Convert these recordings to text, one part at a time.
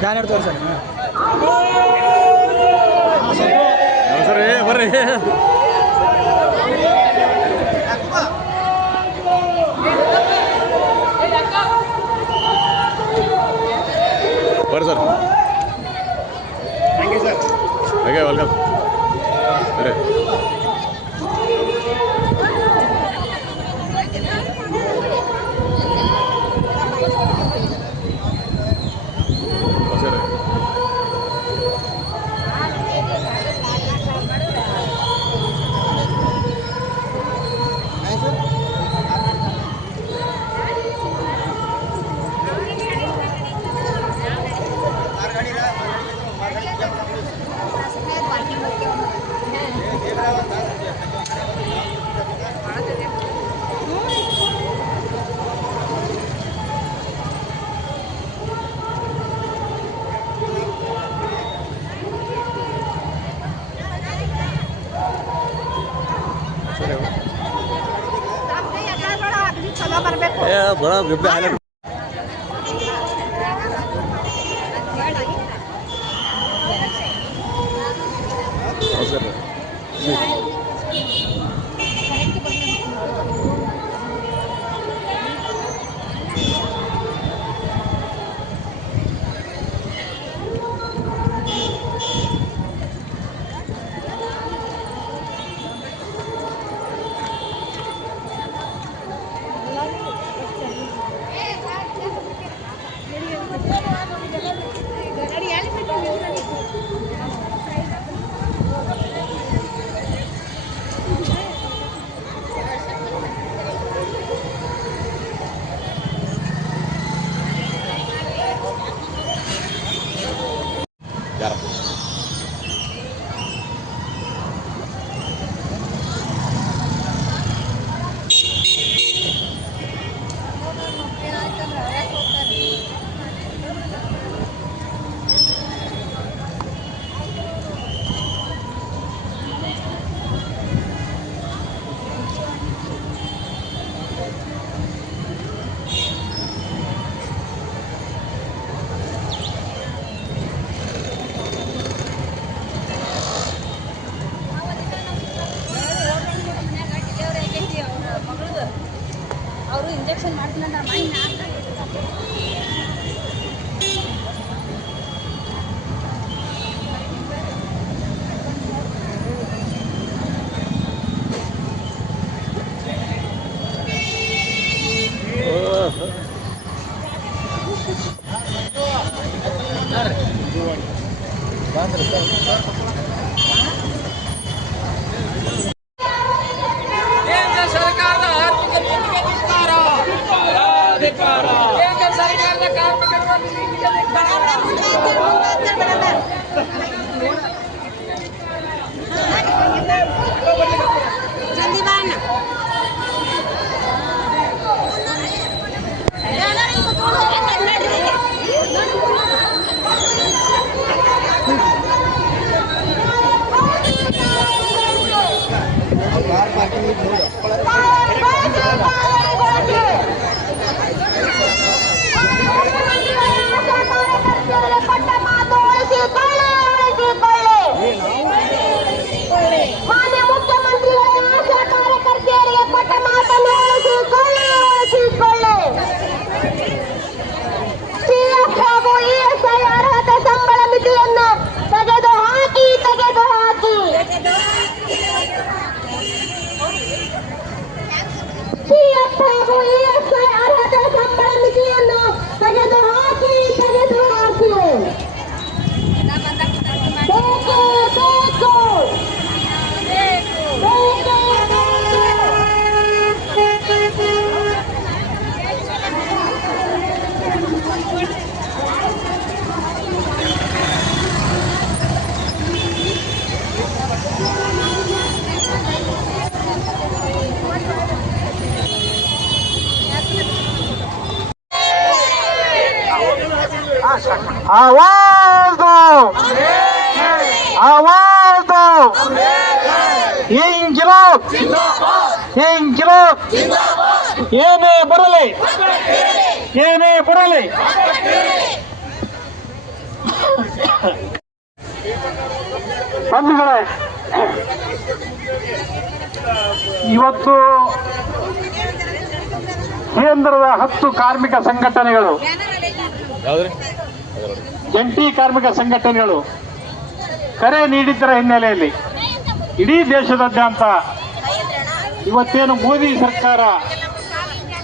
Banner ತೋರಿಸೋಣ ಸರಿ ಬರ್ರಿ ಬರ್ರಿ sir thank you sir okay welcome ಬರ್ರಿ बड़ा गिफ्ट हाईलाइट ಅವರು ಇಂಜೆಕ್ಷನ್ ಮಾಡ್ತಿಲ್ಲ आवाज दो, आवाज दो। इंकलाब इंकलाब ಏನೇ ಬರಲಿ, ಏನೇ ಬರಲಿ, ಬಂಧುಗಳೇ, ಇವತ್ತು ಕೇಂದ್ರದ 10 ಕಾರ್ಮಿಕ ಸಂಘಟನೆಗಳು, ಯಾವ್ದ್ರಿ ಜಂಟಿ ಕಾರ್ಮಿಕ ಸಂಘಟನೆಗಳು ಕರೆ ನೀಡಿದ್ದರ ಹಿನ್ನೆಲೆಯಲ್ಲಿ ಇಡೀ ದೇಶದಾದ್ಯಂತ ಇವತ್ತೇನು ಮೋದಿ ಸರ್ಕಾರ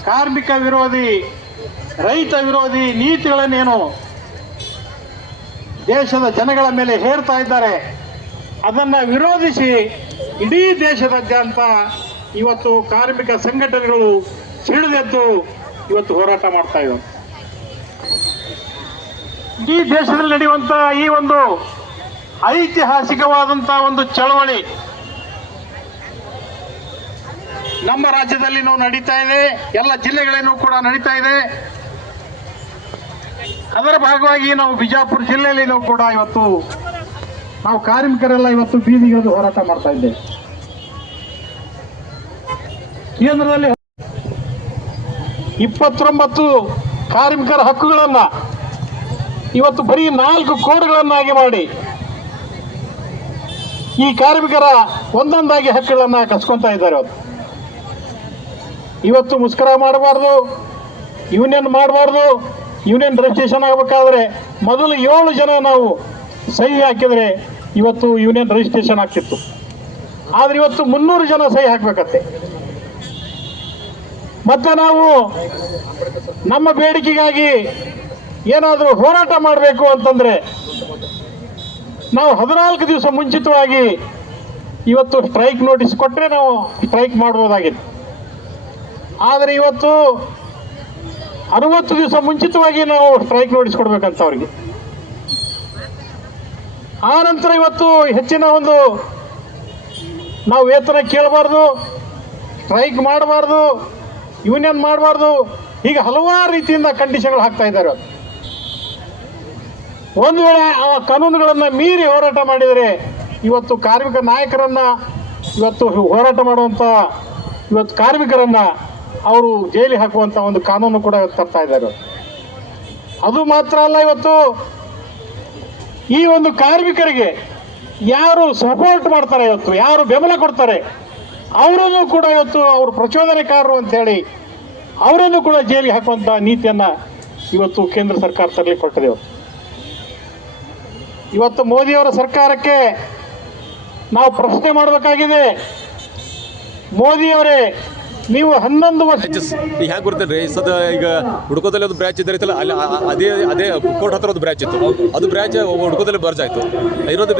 ಕಾರ್ಮಿಕ ವಿರೋಧಿ, ರೈತ ವಿರೋಧಿ ನೀತಿಗಳನ್ನೇನು ದೇಶದ ಜನಗಳ ಮೇಲೆ ಹೇರ್ತಾ ಇದ್ದಾರೆ, ಅದನ್ನು ವಿರೋಧಿಸಿ ಇಡೀ ದೇಶದಾದ್ಯಂತ ಇವತ್ತು ಕಾರ್ಮಿಕ ಸಂಘಟನೆಗಳು ಸಿಡಿದೆದ್ದು ಇವತ್ತು ಹೋರಾಟ ಮಾಡ್ತಾ ಇದ್ದಾರೆ. ಈ ದೇಶದಲ್ಲಿ ನಡೆಯುವಂತ ಈ ಒಂದು ಐತಿಹಾಸಿಕವಾದಂತ ಒಂದು ಚಳವಳಿ ನಮ್ಮ ರಾಜ್ಯದಲ್ಲಿ ನಡೀತಾ ಇದೆ, ಎಲ್ಲ ಜಿಲ್ಲೆಗಳಲ್ಲೂ ಕೂಡ ನಡೀತಾ ಇದೆ. ಅದರ ಭಾಗವಾಗಿ ನಾವು ಬಿಜಾಪುರ ಜಿಲ್ಲೆಯಲ್ಲಿ ಕೂಡ ಇವತ್ತು ನಾವು ಕಾರ್ಮಿಕರೆಲ್ಲ ಇವತ್ತು ಬೀದಿಗಿಳಿದು ಹೋರಾಟ ಮಾಡ್ತಾ ಇದ್ದೇವೆ. ಕೇಂದ್ರದಲ್ಲಿ 29 ಕಾರ್ಮಿಕರ ಹಕ್ಕುಗಳನ್ನ ಇವತ್ತು ಬರೀ 4 ಕೋಡ್ಗಳನ್ನಾಗಿ ಮಾಡಿ ಈ ಕಾರ್ಮಿಕರ ಒಂದೊಂದಾಗಿ ಹಕ್ಕುಗಳನ್ನ ಕಸ್ಕೊಂತಾ ಇದ್ದಾರೆ. ಇವತ್ತು ಮುಷ್ಕರ ಮಾಡಬಾರ್ದು, ಯೂನಿಯನ್ ಮಾಡಬಾರ್ದು, ಯೂನಿಯನ್ ರಿಜಿಸ್ಟ್ರೇಷನ್ ಆಗಬೇಕಾದ್ರೆ ಮೊದಲು 7 ಜನ ನಾವು ಸಹಿ ಹಾಕಿದರೆ ಇವತ್ತು ಯೂನಿಯನ್ ರಿಜಿಸ್ಟ್ರೇಷನ್ ಆಗ್ತಿತ್ತು. ಆದ್ರೆ ಇವತ್ತು 300 ಜನ ಸಹಿ ಹಾಕಬೇಕತ್ತೆ. ಮತ್ತೆ ನಾವು ನಮ್ಮ ಬೇಡಿಕೆಗಾಗಿ ಏನಾದರೂ ಹೋರಾಟ ಮಾಡಬೇಕು ಅಂತಂದ್ರೆ ನಾವು 14 ದಿವಸ ಮುಂಚಿತವಾಗಿ ಇವತ್ತು ಸ್ಟ್ರೈಕ್ ನೋಟಿಸ್ ಕೊಟ್ಟರೆ ನಾವು ಸ್ಟ್ರೈಕ್ ಮಾಡಬಹುದಾಗಿತ್ತು. ಆದರೆ ಇವತ್ತು 60 ದಿವಸ ಮುಂಚಿತವಾಗಿ ನಾವು ಸ್ಟ್ರೈಕ್ ನೋಟಿಸ್ ಕೊಡ್ಬೇಕಂತ ಅವರಿಗೆ. ಆ ನಂತರ ಇವತ್ತು ಹೆಚ್ಚಿನ ಒಂದು ನಾವು ವೇತನ ಕೇಳಬಾರ್ದು, ಸ್ಟ್ರೈಕ್ ಮಾಡಬಾರ್ದು, ಯೂನಿಯನ್ ಮಾಡಬಾರ್ದು, ಹೀಗೆ ಹಲವಾರು ರೀತಿಯಿಂದ ಕಂಡೀಷನ್ಗಳು ಹಾಕ್ತಾ ಇದ್ದಾರೆ. ಒಂದು ವೇಳೆ ಆ ಕಾನೂನುಗಳನ್ನು ಮೀರಿ ಹೋರಾಟ ಮಾಡಿದರೆ ಇವತ್ತು ಕಾರ್ಮಿಕ ನಾಯಕರನ್ನ, ಇವತ್ತು ಹೋರಾಟ ಮಾಡುವಂತ ಇವತ್ತು ಕಾರ್ಮಿಕರನ್ನ ಅವರು ಜೈಲಿಗೆ ಹಾಕುವಂತ ಒಂದು ಕಾನೂನು ಕೂಡ ತರ್ತಾ ಇದ್ದಾರೆ. ಅದು ಮಾತ್ರ ಅಲ್ಲ, ಇವತ್ತು ಈ ಒಂದು ಕಾರ್ಮಿಕರಿಗೆ ಯಾರು ಸಪೋರ್ಟ್ ಮಾಡ್ತಾರೆ, ಇವತ್ತು ಯಾರು ಬೆಂಬಲ ಕೊಡ್ತಾರೆ, ಅವರನ್ನು ಕೂಡ ಇವತ್ತು ಅವರು ಪ್ರಚೋದನೆಕಾರರು ಅಂತೇಳಿ ಅವರನ್ನು ಕೂಡ ಜೈಲಿಗೆ ಹಾಕುವಂತ ನೀತಿಯನ್ನ ಇವತ್ತು ಕೇಂದ್ರ ಸರ್ಕಾರ ತರಲಿಕ್ಕೆ ಕೊಟ್ಟಿದೆ. ಇವತ್ತು ಮೋದಿಯವರ ಸರ್ಕಾರಕ್ಕೆ ನಾವು ಪ್ರಶ್ನೆ ಮಾಡಬೇಕಾಗಿದೆ. ಮೋದಿಯವರೇ, ನೀವು 11 ವರ್ಷ ಈಗ ಹೇಗೆ ಬರ್ತೇನೆ ರೀ ಸದ ಈಗ ಹುಡ್ಕೋದಲ್ಲಿ ಒಂದು ಬ್ರಾಂಚ್ ಇದ್ದೈತಲ್ಲ, ಅಲ್ಲಿ ಅದೇ ಕೋರ್ಟ್ ಹತ್ರ ಒಂದು ಬ್ರಾಂಚ್ ಇತ್ತು. ಅದು ಬ್ರಾಂಚ್ ಹುಡ್ಕೋದಲ್ಲಿ ಬರ್ಜ್ ಆಯ್ತು. ಇರೋದು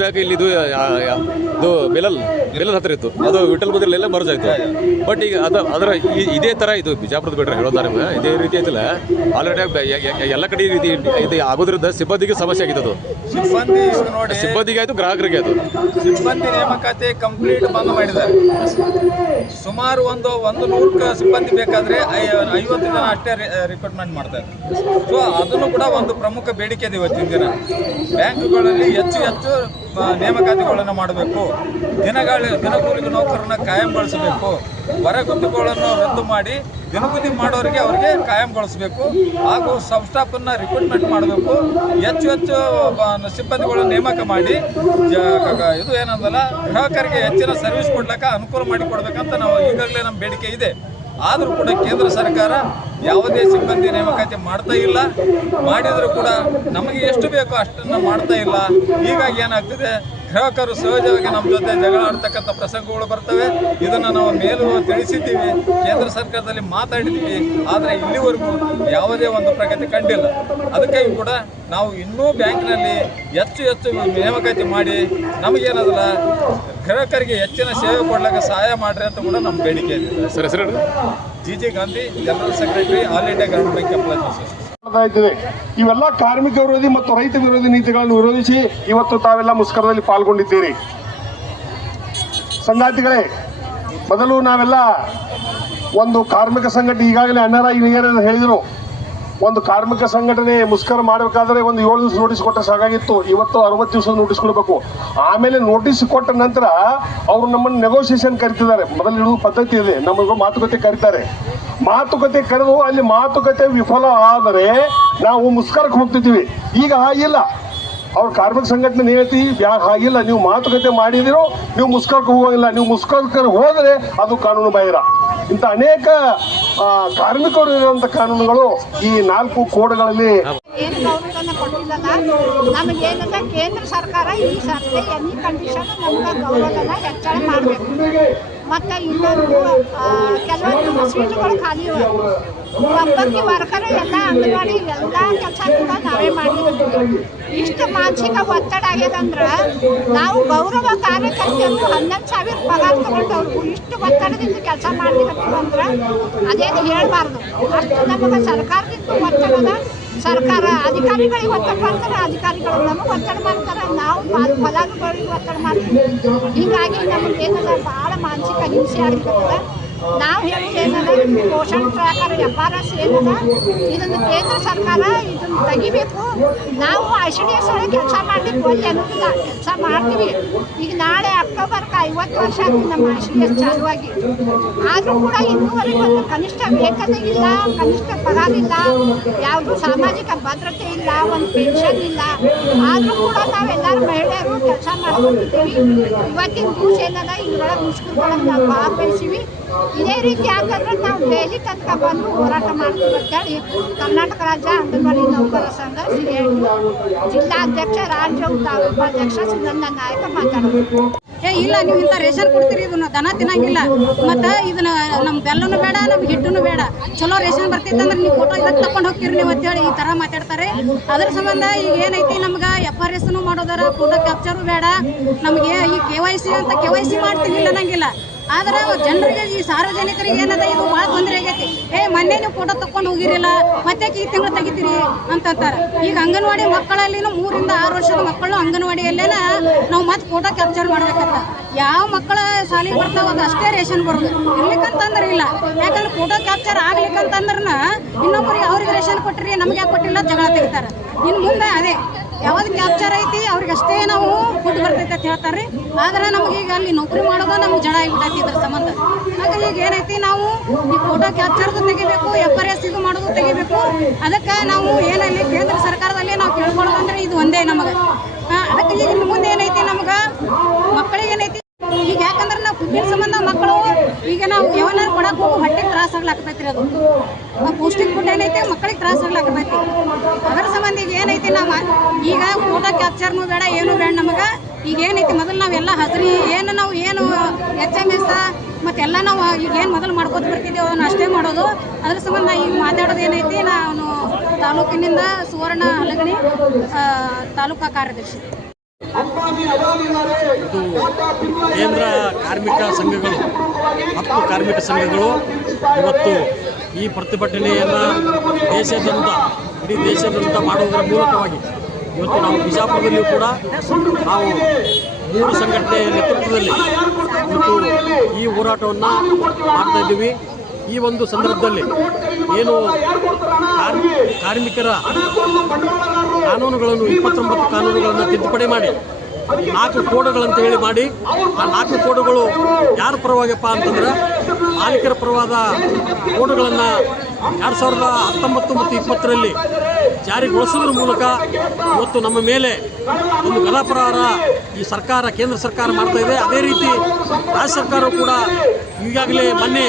ಬ್ಯಾಂಕ್ ಇಲ್ಲಿ ಇದು ಬೆಲಲ್ ಹತ್ರ ಇತ್ತು, ಅದು ವಿಠಲ್ ಬದಿಲೆಲ್ಲ ಬರ್ಜ್ ಆಯ್ತು. ಬಟ್ ಈಗ ಅದರ ಇದೇ ತರ ಇದು ಬಿಜಾಪುರದ ಬಿಡ್ರೆ ಹೇಳೋದಾರೆ ಇದೇ ರೀತಿ ಆಯ್ತಿಲ್ಲ. ಆಲ್ರೆಡಿ ಎಲ್ಲ ಕಡೆ ಇದು ಆಗೋದ್ರಿಂದ ಸಿಬ್ಬಂದಿಗೆ ಸಮಸ್ಯೆ ಆಗಿತ್ತು. ಸಿಬ್ಬಂದಿಗೆ ಆಯ್ತು, ಗ್ರಾಹಕರಿಗೆ ಆಯ್ತು. ಸಿಬ್ಬಂದಿ ನೇಮಕಾತಿ ಕಂಪ್ಲೀಟ್ ಬಂದ್ ಮಾಡಿದ್ದಾರೆ. ಸುಮಾರು 100 ಸಿಬ್ಬಂದಿ ಬೇಕಾದ್ರೆ 50 ಜನ ಅಷ್ಟೇ ರಿಕ್ರೂಟ್ಮೆಂಟ್ ಮಾಡ್ತಾರೆ. ಸೊ ಅದನ್ನು ಕೂಡ ಒಂದು ಪ್ರಮುಖ ಬೇಡಿಕೆ ಇದೆ ಇವತ್ತಿನ ದಿನ. ಬ್ಯಾಂಕ್ಗಳಲ್ಲಿ ಹೆಚ್ಚು ನೇಮಕಾತಿಗಳನ್ನು ಮಾಡಬೇಕು, ದಿನಗೂಲಿ ನೌಕರನ್ನ ಕಾಯಂಗೊಳಿಸಬೇಕು, ಹೊರಗುತ್ತಿಗಳನ್ನು ರದ್ದು ಮಾಡಿ ದಿನಗೂಲಿ ಮಾಡೋರಿಗೆ ಅವರಿಗೆ ಕಾಯಂಗೊಳಿಸಬೇಕು, ಹಾಗೂ ಸಬ್ ಸ್ಟಾಫನ್ನು ರಿಕ್ರೂಟ್ಮೆಂಟ್ ಮಾಡಬೇಕು, ಹೆಚ್ಚು ಸಿಬ್ಬಂದಿಗಳನ್ನು ನೇಮಕ ಮಾಡಿ ಇದು ಏನಂದಲ್ಲ ಗ್ರಾಹಕರಿಗೆ ಹೆಚ್ಚಿನ ಸರ್ವಿಸ್ ಕೊಡ್ಲಿಕ್ಕೆ ಅನುಕೂಲ ಮಾಡಿಕೊಡ್ಬೇಕಂತ ನಾವು ಈಗಾಗಲೇ ನಮ್ಮ ಬೇಡಿಕೆ ಇದೆ. ಆದರೂ ಕೂಡ ಕೇಂದ್ರ ಸರ್ಕಾರ ಯಾವುದೇ ಸಿಬ್ಬಂದಿ ನೇಮಕಾತಿ ಮಾಡ್ತಾ ಇಲ್ಲ. ಮಾಡಿದರೂ ಕೂಡ ನಮಗೆ ಎಷ್ಟು ಬೇಕೋ ಅಷ್ಟನ್ನು ಮಾಡ್ತಾ ಇಲ್ಲ. ಹೀಗಾಗಿ ಏನಾಗ್ತಿದೆ, ಗ್ರಾಹಕರು ಸಹಜವಾಗಿ ನಮ್ಮ ಜೊತೆ ಜಗಳ ಆಡ್ತಕ್ಕಂಥ ಪ್ರಸಂಗಗಳು ಬರ್ತವೆ. ಇದನ್ನು ನಾವು ಮೇಲೂ ತಿಳಿಸಿದ್ದೀವಿ, ಕೇಂದ್ರ ಸರ್ಕಾರದಲ್ಲಿ ಮಾತಾಡಿದ್ದೀವಿ. ಆದರೆ ಇಲ್ಲಿವರೆಗೂ ಯಾವುದೇ ಒಂದು ಪ್ರಗತಿ ಕಂಡಿಲ್ಲ. ಅದಕ್ಕಾಗಿ ಕೂಡ ನಾವು ಇನ್ನೂ ಬ್ಯಾಂಕ್ನಲ್ಲಿ ಹೆಚ್ಚು ನೇಮಕಾತಿ ಮಾಡಿ ನಮಗೇನದಲ್ಲ ಗ್ರಾಹಕರಿಗೆ ಹೆಚ್ಚಿನ ಸೇವೆ ಕೊಡ್ಲಿಕ್ಕೆ ಸಹಾಯ ಮಾಡ್ರಿ ಅಂತ ಕೂಡ ನಮ್ಮ ಬೇಡಿಕೆ ಇದೆ. ಸರಿ ಸರಿ. G Gandhi, general secretary, all India ಗ್ರಾಮೀಣ ಬ್ಯಾಂಕ್ ಎಂಪ್ಲಾಯೀಸ್ ಅಸೋಸಿಯೇಷನ್. ಇವೆಲ್ಲ ಕಾರ್ಮಿಕ ವಿರೋಧಿ ಮತ್ತು ರೈತ ವಿರೋಧಿ ನೀತಿಗಳನ್ನು ವಿರೋಧಿಸಿ ಇವತ್ತು ತಾವೆಲ್ಲ ಮುಷ್ಕರದಲ್ಲಿ ಪಾಲ್ಗೊಂಡಿದ್ದೀರಿ. ಸಂಗಾತಿಗಳೇ, ಮೊದಲು ನಾವೆಲ್ಲ ಒಂದು ಕಾರ್ಮಿಕ ಸಂಘಟನೆ ಈಗಾಗಲೇ ಅಣ್ಣಾರ ಹೇಳಿದರು, ಒಂದು ಕಾರ್ಮಿಕ ಸಂಘಟನೆ ಮುಷ್ಕರ ಮಾಡಬೇಕಾದ್ರೆ ಒಂದು 7 ದಿವಸ ನೋಟಿಸ್ ಕೊಟ್ಟರೆ ಸಾಕಾಗಿತ್ತು. ಇವತ್ತು 60 ದಿವಸ ನೋಟಿಸ್ ಕೊಡಬೇಕು. ಆಮೇಲೆ ನೋಟಿಸ್ ಕೊಟ್ಟ ನಂತರ ಅವರು ನಮ್ಮನ್ನು ನೆಗೋಸಿಯೇಷನ್ ಕರಿತಿದ್ದಾರೆ. ಮೊದಲು ಇಡುವ ಪದ್ಧತಿ ಇದೆ, ನಮಗೂ ಮಾತುಕತೆ ಕರೀತಾರೆ. ಮಾತುಕತೆ ಕರೆದು ಅಲ್ಲಿ ಮಾತುಕತೆ ವಿಫಲ ಆದರೆ ನಾವು ಮುಷ್ಕರಕ್ಕೆ ಹೋಗ್ತಿದ್ದೀವಿ. ಈಗ ಹಾಗಿಲ್ಲ. ಅವ್ರ ಕಾರ್ಮಿಕ ಸಂಘಟನೆ ಹೇಳ್ತಿ ಹಾಗಿಲ್ಲ, ನೀವು ಮಾತುಕತೆ ಮಾಡಿದಿರೋ ನೀವು ಮುಷ್ಕರಕ್ಕೆ ಹೋಗಿಲ್ಲ. ನೀವು ಮುಷ್ಕರಕ್ಕೆ ಹೋದರೆ ಅದು ಕಾನೂನು ಬಾಹಿರ. ಇಂಥ ಅನೇಕ ಕಾರ್ಮಿಕರು ಇರುವಂಥ ಕಾನೂನುಗಳು ಈ 4 ಕೋಡ್ಗಳಲ್ಲಿ ಏನು ಗೌರವನ ಕೊಟ್ಟಿಲ್ಲಲ್ಲ. ನಮಗೇನಂದ್ರೆ ಕೇಂದ್ರ ಸರ್ಕಾರ ಈ ಸರ್ತಿ ಎನಿ ಕಂಡೀಷನ್ ನಮ್ಗೆ ಗೌರವನ ಹೆಚ್ಚಳ ಮಾಡಬೇಕು. ಮತ್ತು ಇನ್ನೊಂದು ಕೆಲವೊಂದು ಸೀಟುಗಳು ಖಾಲಿ ಇವೆ. ಒಬ್ಬಕ್ಕೆ ವರ್ಕರ್ ಎಲ್ಲ ಅಂಗನವಾಡಿ ಎಲ್ಲ ಕೆಲಸ ಕೂಡ ನಾವೇ ಮಾಡಿದ್ದೀವಿ. ಇಷ್ಟು ಮಾನಸಿಕ ಒತ್ತಡ ಆಗ್ಯದಂದ್ರೆ ನಾವು ಗೌರವ ಕಾರ್ಯಕರ್ತರು 11,000 ಪಗಾರ ತಗೊಂಡವ್ರು ಇಷ್ಟು ಒತ್ತಡದಿಂದ ಕೆಲಸ ಮಾಡ್ಲಿಕ್ಕಂದ್ರೆ ಅದೇನು ಹೇಳಬಾರ್ದು. ಅಷ್ಟು ನಮಗೆ ಸರ್ಕಾರದಿಂದ ಒತ್ತಡದ. ಸರ್ಕಾರ ಅಧಿಕಾರಿಗಳಿಗೆ ಒತ್ತಡ ಮಾಡ್ತಾರೆ, ಅಧಿಕಾರಿಗಳು ನಮಗೆ ಒತ್ತಡ ಮಾಡ್ತಾರೆ, ನಾವು ಫಲಾನುಭವಿಗಳಿಗೆ ಒತ್ತಡ ಮಾಡ್ತೀವಿ. ಹೀಗಾಗಿ ನಮಗೇನದ ಭಾಳ ಮಾನಸಿಕ ಹಿಂಸೆ ಆಗಿರ್ತದೆ. ನಾವು ಹೇಳೋದು ಏನದ, ಪೋಷಣ್ ಟ್ರ್ಯಾಕರ್ FRS ಏನದ ಇದನ್ನು ಕೇಂದ್ರ ಸರ್ಕಾರ ಇದನ್ನು ತೆಗಿಬೇಕು. ನಾವು ICDS ಒಳಗೆ ಕೆಲಸ ಮಾಡಲಿಕ್ಕೆ ಒಳ್ಳೆ ಅನ್ನೋದಿಲ್ಲ, ಕೆಲಸ ಮಾಡ್ತೀವಿ. ಈಗ ನಾಳೆ ಅಕ್ಟೋಬರ್ಗೆ 50 ವರ್ಷ ಆಗಿದೆ ನಮ್ಮ ICDS ಚಾಲುವಾಗಿ. ಆದರೂ ಕೂಡ ಇನ್ನೂವರೆಗೆ ಒಂದು ಕನಿಷ್ಠ ವೇತನ ಇಲ್ಲ, ಕನಿಷ್ಠ ಪಗಾರ ಇಲ್ಲ, ಯಾವುದು ಸಾಮಾಜಿಕ ಭದ್ರತೆ ಇಲ್ಲ, ಒಂದು ಪೆನ್ಷನ್ ಇಲ್ಲ. ಆದರೂ ಕೂಡ ನಾವೆಲ್ಲರೂ ಮಹಿಳೆಯರು ಕೆಲಸ ಮಾಡ್ಕೊತಿದ್ದೀವಿ. ಇವತ್ತಿನ ದಿವಸ ಏನದ ಇದ್ರೊಳಗೆ ಮುಷ್ಕರೊಳಗೆ ನಾವು ಭಾಗವಹಿಸಿವಿ. ಇದೇ ರೀತಿ ಅಂತಂದ್ರೆ ನಾವು ಡೈಲಿ ತನಕ ಬಂದು ಹೋರಾಟ ಮಾಡ್ತೀವಿ ಅಂತೇಳಿ ಕರ್ನಾಟಕ ರಾಜ್ಯ ಅಂಗನವಾಡಿ ನೌಕರರ ಸಂಘ ಜಿಲ್ಲಾಧ್ಯಕ್ಷ, ರಾಜ್ಯ ಉಪಾಧ್ಯಕ್ಷ ಸುನಂದ ನಾಯಕ ಮಾತಾಡೋದು. ಇಲ್ಲ, ನೀವು ಇಂಥ ರೇಷನ್ ಕೊಡ್ತೀರಿ, ಇದನ್ನ ದನ ತಿನ್ನಂಗಿಲ್ಲ, ಮತ್ತು ಇದನ್ನ ನಮ್ಮ ಬೆಲ್ಲನೂ ಬೇಡ, ನಮ್ಗೆ ಹಿಟ್ಟೂ ಬೇಡ, ಚಲೋ ರೇಷನ್ ಬರ್ತಿತ್ತು ಅಂದ್ರೆ ನೀವು ಫೋಟೋ ಇದಕ್ಕೆ ತಗೊಂಡು ಹೋಗ್ತೀರಿ ನೀವು ಅಂತೇಳಿ ಈ ಥರ ಮಾತಾಡ್ತಾರೆ. ಅದ್ರ ಸಂಬಂಧ ಈಗ ಏನೈತಿ ನಮ್ಗೆ FRSನೂ ಮಾಡೋದಾರ, ಫೋಟೋ ಕ್ಯಾಪ್ಚರು ಬೇಡ, ನಮಗೆ ಈ KYC ಅಂತ KYC ಮಾಡ್ತೀವಿ ಇಲ್ಲ ಅನ್ನಂಗಿಲ್ಲ. ಆದರೆ ಜನರಿಗೆ ಈ ಸಾರ್ವಜನಿಕರಿಗೆ ಏನದ ಇದು ಭಾಳ ತೊಂದರೆ ಆಗೈತಿ. ಮೊನ್ನೆ ನೀವು ಫೋಟೋ ತಗೊಂಡು ಹೋಗಿರಿಲ್ಲ, ಮತ್ತೆ ಈ ತಿಂಗಳು ತೆಗಿತೀರಿ ಅಂತಂತಾರೆ. ಈಗ ಅಂಗನವಾಡಿ ಮಕ್ಕಳಲ್ಲಿನೂ 3 ರಿಂದ 6 ವರ್ಷದ ಮಕ್ಕಳು ಅಂಗನವಾಡಿಯಲ್ಲೇನ ನಾವು ಮತ್ತೆ ಫೋಟೋ ಕ್ಯಾಪ್ಚರ್ ಮಾಡ್ಬೇಕಂತ. ಯಾವ ಮಕ್ಕಳ ಶಾಲೆಗೆ ಬರ್ತಾವ ಅದು ಅಷ್ಟೇ ರೇಷನ್ ಬರೋದು, ಇರ್ಲಿಕ್ಕಂತಂದ್ರೆ ಇಲ್ಲ. ಯಾಕಂದ್ರೆ ಫೋಟೋ ಕ್ಯಾಪ್ಚರ್ ಆಗ್ಲಿಕ್ಕಂತಂದ್ರನ ಇನ್ನೊಬ್ಬರಿಗೆ ಅವ್ರಿಗೆ ರೇಷನ್ ಕೊಟ್ಟಿರಿ ನಮ್ಗೆ ಯಾಕೆ ಕೊಟ್ಟಿಲ್ಲ ಜಗಳ ತೆಗಿತಾರೆ. ಇನ್ನು ಮುಂದೆ ಅದೇ ಯಾವ್ದು ಕ್ಯಾಪ್ಚರ್ ಐತಿ ಅವ್ರಿಗಷ್ಟೇ ನಾವು ಫುಡ್ ಬರ್ತೈತೆ ಅಂತ ಹೇಳ್ತಾರೆ. ಆದ್ರೆ ನಮಗೀಗ ಅಲ್ಲಿ ನೌಕರಿ ಮಾಡೋದು ನಮ್ಗೆ ಜಡ ಆಗಿಬಿಟ್ಟೈತಿ ಇದ್ರ ಸಂಬಂಧ. ಹಾಗಾಗಿ ಈಗ ಏನೈತಿ ನಾವು ಈ ಫೋಟೋ ಕ್ಯಾಪ್ಚರ್ದು ತೆಗಿಬೇಕು, FRS ಇದು ಮಾಡೋದು ತೆಗಿಬೇಕು. ಅದಕ್ಕೆ ನಾವು ಏನಲ್ಲಿ ಕೇಂದ್ರ ಸರ್ಕಾರದಲ್ಲಿ ನಾವು ಕೇಳ್ಕೊಳ್ಳೋದಂದ್ರೆ ಇದು ಒಂದೇ ನಮಗೆ. ಅದಕ್ಕೆ ಈಗ ಇನ್ನು ಮುಂದೆ ಏನೈತಿ ನಮ್ಗೆ ಮಕ್ಕಳಿಗೆ ಏನೈತಿ ಈಗ, ಯಾಕಂದ್ರೆ ನಾವು ಫುಡ್ಡಿನ ಸಂಬಂಧ ಮಕ್ಕಳು ಈಗ ನಾವು ಯಾವನಾರು ಕೊಡಕ್ಕೆ ಹೋಗಿ ಹೊಟ್ಟೆಗೆ ತ್ರಾಸ ಆಗ್ಲಾಕತೈತಿ. ಅದು ಪೌಷ್ಟಿಕ ಫುಡ್ ಏನೈತಿ ಮಕ್ಕಳಿಗೆ ತ್ರಾಸ ಆಗ್ಲಾಕತೈತಿ. ಅದರ ಸಂಬಂಧ ಈಗ ಏನೈತಿ ನಾವು ಈಗ ಫೋಟೋ ಕ್ಯಾಪ್ಚರ್ನೂ ಬೇಡ, ಏನೂ ಬೇಡ ನಮಗೆ. ಈಗ ಏನೈತಿ ಮೊದಲು ನಾವೆಲ್ಲ ಹಸಿರಿ ನಾವು ಏನು HMS ಮತ್ತೆಲ್ಲ ನಾವು ಈಗ ಏನು ಮೊದಲು ಮಾಡ್ಕೋತ ಬರ್ತಿದ್ದೀವಿ ಅದನ್ನು ಅಷ್ಟೇ ಮಾಡೋದು. ಅದ್ರ ಸಂಬಂಧ ಈಗ ಮಾತಾಡೋದು ಏನೈತಿ, ನಾನು ತಾಲೂಕಿನಿಂದ ಸುವರ್ಣ ಹಲಗಣಿ ತಾಲೂಕಾ ಕಾರ್ಯದರ್ಶಿ. ಇದು ಕೇಂದ್ರ ಕಾರ್ಮಿಕ ಸಂಘಗಳು, 10 ಕಾರ್ಮಿಕ ಸಂಘಗಳು ಇವತ್ತು ಈ ಪ್ರತಿಭಟನೆಯನ್ನು ಇಡೀ ದೇಶಾದ್ಯಂತ ಮಾಡುವುದರ ಮೂಲಕವಾಗಿ ಇವತ್ತು ನಾವು ಬಿಜಾಪುರದಲ್ಲಿಯೂ ಕೂಡ ನಾವು 3 ಸಂಘಟನೆಯ ನೇತೃತ್ವದಲ್ಲಿ ಇವತ್ತು ಈ ಹೋರಾಟವನ್ನು ಮಾಡ್ತಾ ಇದ್ದೀವಿ. ಈ ಒಂದು ಸಂದರ್ಭದಲ್ಲಿ ಏನು ಕಾರ್ಮಿಕರ ಕಾನೂನುಗಳನ್ನು 29 ಕಾನೂನುಗಳನ್ನು ತಿದ್ದುಪಡಿ ಮಾಡಿ 4 ಕೋಡ್ಗಳಂತ ಹೇಳಿ ಮಾಡಿ, ಆ 4 ಕೋಡ್ಗಳು ಯಾರ ಪರವಾಗಪ್ಪ ಅಂತಂದ್ರೆ ಮಾಲೀಕರ ಪರವಾದ ಕೋಡ್ಗಳನ್ನು 2019 ಮತ್ತು 2020ರಲ್ಲಿ ಜಾರಿಗೊಳಿಸೋದ್ರ ಮೂಲಕ ಇವತ್ತು ನಮ್ಮ ಮೇಲೆ ಒಂದು ಗದಾಪ್ರಹಾರ ಈ ಸರ್ಕಾರ, ಕೇಂದ್ರ ಸರ್ಕಾರ ಮಾಡ್ತಾ ಇದೆ. ಅದೇ ರೀತಿ ರಾಜ್ಯ ಸರ್ಕಾರವು ಕೂಡ ಈಗಾಗಲೇ ಮೊನ್ನೆ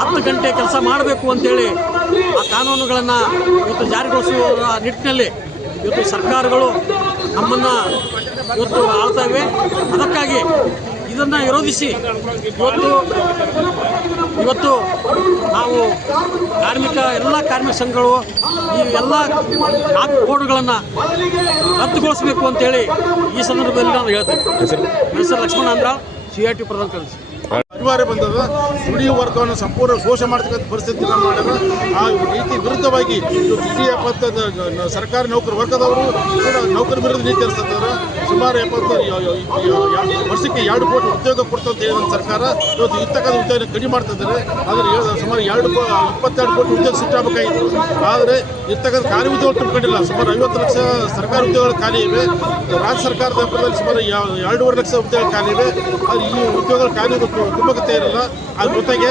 10 ಗಂಟೆ ಕೆಲಸ ಮಾಡಬೇಕು ಅಂತೇಳಿ ಆ ಕಾನೂನುಗಳನ್ನು ಇವತ್ತು ಜಾರಿಗೊಳಿಸುವ ನಿಟ್ಟಿನಲ್ಲಿ ಇವತ್ತು ಸರ್ಕಾರಗಳು ನಮ್ಮನ್ನು ಇವತ್ತು ಆಳ್ತಾ ಇವೆ. ಅದಕ್ಕಾಗಿ ಇದನ್ನು ವಿರೋಧಿಸಿ ಇವತ್ತು ನಾವು ಎಲ್ಲ ಕಾರ್ಮಿಕ ಸಂಘಗಳು ಈ ಎಲ್ಲ 4 ಕೋಡ್ಗಳನ್ನು ರದ್ದುಗೊಳಿಸಬೇಕು ಅಂತೇಳಿ ಈ ಸಂದರ್ಭದಲ್ಲಿ ನಾನು ಹೇಳ್ತೇನೆ. ಹೆಸರು ಲಕ್ಷ್ಮಣ ಅಂದ್ರ, CIT ಪ್ರಧಾನ ಕಾರ್ಯದರ್ಶಿ. ಅನಿವಾರ್ಯ ಬಂದದ. ದುಡಿಯುವ ವರ್ಗವನ್ನು ಸಂಪೂರ್ಣ ಶೋಷಣೆ ಮಾಡ್ತಕ್ಕಂಥ ಪರಿಸ್ಥಿತಿ ಮಾಡಿದ್ರೆ ಆ ನೀತಿ ವಿರುದ್ಧವಾಗಿ ಇಡೀ ಸರ್ಕಾರಿ ನೌಕರ ವರ್ಗದವರು ಕೂಡ ನೌಕರ ವಿರುದ್ಧ ನೀತಿ ಅನಿಸ್ತದ. ಸುಮಾರು 70 ವರ್ಷಕ್ಕೆ 2 ಕೋಟಿ ಉದ್ಯೋಗ ಕೊಡ್ತಂತ ಹೇಳಿದ ಸರ್ಕಾರ ಇವತ್ತು ಇರ್ತಕ್ಕಂಥ ಉದ್ಯೋಗ ಕಡಿಮೆ ಮಾಡ್ತಿದ್ದಾರೆ. ಆದರೆ ಸುಮಾರು 22 ಕೋಟಿ ಉದ್ಯೋಗ ಸೃಷ್ಟಿಸಬೇಕಾಗಿತ್ತು. ಆದರೆ ಇರ್ತಕ್ಕಂಥ ಖಾಲಿ ಉದ್ಯೋಗ ತುಂಬಿಕೊಂಡಿಲ್ಲ. ಸುಮಾರು 50 ಲಕ್ಷ ಸರ್ಕಾರಿ ಉದ್ಯೋಗಗಳು ಖಾಲಿ ಇವೆ. ರಾಜ್ಯ ಸರ್ಕಾರದ ವ್ಯಾಪ್ತಿಯಲ್ಲಿ ಸುಮಾರು 2.5 ಲಕ್ಷ ಉದ್ಯೋಗ ಖಾಲಿ ಇವೆ. ಅದು ಈ ಉದ್ಯೋಗಗಳು ಖಾಲಿ ತುಂಬಕತೆ ಇರಲ್ಲ. ಅದ್ರ ಜೊತೆಗೆ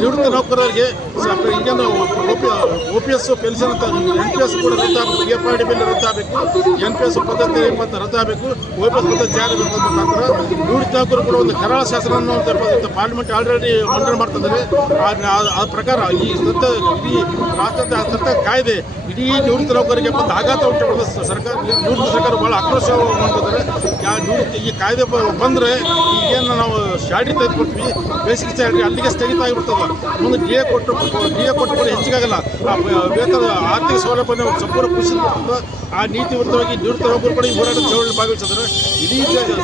ನಿವೃತ್ತ ನೌಕರರಿಗೆ ಈಗೇನು OPS ಪೆನ್ಷನ್ ಅಂತ NPS ಕೂಡ ರದ್ದಾಗಬೇಕು, PFRDB ರದ್ದಾಗಬೇಕು, NPS ಪದ್ಧತಿ ರದ್ದಾಗಬೇಕು, OPS ಪದ್ಧತಿ ಜಾರಿ ಮುಖಾಂತರ ನಿವೃತ್ತ ನೌಕರರು ಕೂಡ ಒಂದು ಕರಾಳ ಶಾಸನವನ್ನು ಪಾರ್ಲಿಮೆಂಟ್ ಆಲ್ರೆಡಿ ಮಂಡನೆ ಮಾಡ್ತಿದ್ದಾರೆ. ಆ ಪ್ರಕಾರ ಈ ಇಡೀ ರಾಷ್ಟ್ರದ ಕಾಯ್ದೆ ಇಡೀ ನಿವೃತ್ತ ನೌಕರಿಗೆ ಬಂದು ಆಘಾತ ಉಂಟು ಮಾಡಿದ ಸರ್ಕಾರ, ನಿವೃತ್ತ ಸರ್ಕಾರ ಭಾಳ ಆಕ್ರೋಶ ಮಾಡ್ತಿದ್ದಾರೆ. ಈ ಕಾಯ್ದೆ ಬಂದರೆ ಈಗೇನು ನಾವು ಸ್ಯಾಲ್ರಿ ತೆಗೆದುಕೊಡ್ತೀವಿ, ಬೇಸಿಕ್ ಸ್ಯಾಲ್ರಿ ಅಲ್ಲಿಗೆ ಸ್ಥಗಿತ ಆಗಿಬಿಡ್ತದೆ. ಮುಂದೆ DA ಕೊಟ್ಟು ಕೂಡ ಹೆಚ್ಚಿಗಾಗಲ್ಲ. ವೇತನ ಆರ್ಥಿಕ ಸೌಲಭ್ಯ ಸಂಪೂರ್ಣ ಖುಷಿ ಬರ್ತದೆ. ಆ ನೀತಿ ವಿರುದ್ಧವಾಗಿ ನಿವೃತ್ತ ನೌಕರು ಕೂಡ ಈ ಹೋರಾಟದ ಚಳವಳಿ ಭಾಗವಹಿಸಿದ್ರೆ ಇಡೀ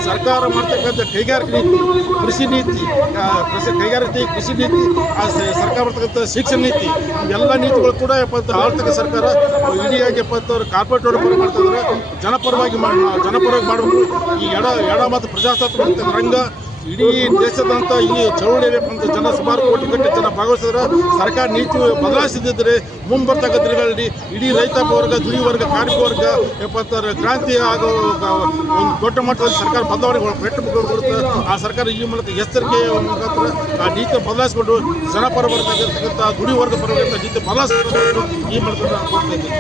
ಸರ್ಕಾರ ಮಾಡ್ತಕ್ಕಂಥ ಕೈಗಾರಿಕೆ ನೀತಿ, ಕೃಷಿ ನೀತಿ, ಕೃಷಿ ನೀತಿ, ಸರ್ಕಾರ ಮಾಡ್ತಕ್ಕಂಥ ಶಿಕ್ಷಣ ನೀತಿ, ಎಲ್ಲ ನೀತಿಗಳು ಕೂಡ ಆಳ್ತಕ್ಕ ಸರ್ಕಾರ ಇಡೀಯಾಗಿ ಕಾರ್ಪೊರೇಟ್ ಪರ ಮಾಡ್ತಿದ್ರೆ ಜನಪರವಾಗಿ ಮಾಡಬೇಕು. ಈ ಎಡ ಮತ್ತು ಪ್ರಜಾಸತ್ತಾತ್ಮಕ ರಂಗ ಇಡೀ ದೇಶದಂತ ಈ ಚಳವಳಿ ಅಂತ ಸುಮಾರು ಕೋಟಿಗಟ್ಟಲೆ ಜನ ಭಾಗವಹಿಸಿದ್ರೆ ಸರ್ಕಾರ ನೀತಿ ಬದಲಾಯಿಸದಿದ್ದರೆ ಮುಂಬರ್ತಕ್ಕ ದಿನಗಳಲ್ಲಿ ಇಡೀ ರೈತಾಪಿ ವರ್ಗ, ದುಡಿ ವರ್ಗ, ಕಾರ್ಮಿಕ ವರ್ಗ ಕ್ರಾಂತಿ ಆಗೋ ಒಂದು ದೊಡ್ಡ ಮಟ್ಟದಲ್ಲಿ ಸರ್ಕಾರ ಬದಲಾವಣೆಗಳು ಕೊಡುತ್ತೆ. ಆ ಸರ್ಕಾರ ಈ ಮೂಲಕ ಎಚ್ಚರಿಕೆಯ ಮುಖಾಂತರ ಆ ನೀತಿ ಬದಲಾಯಿಸಿಕೊಂಡು ಜನಪರ ವರ್ಗತಕ್ಕಂಥ ದುಡಿ ವರ್ಗ ಪರವಾಗಿರ್ತಕ್ಕಂಥ ನೀತಿ ಬದಲಾಯಿಸಿಕೊಂಡು ಈ ಮೂಲಕ ನಾನು ಕೊಡ್ತಾ ಇದ್ದೀನಿ.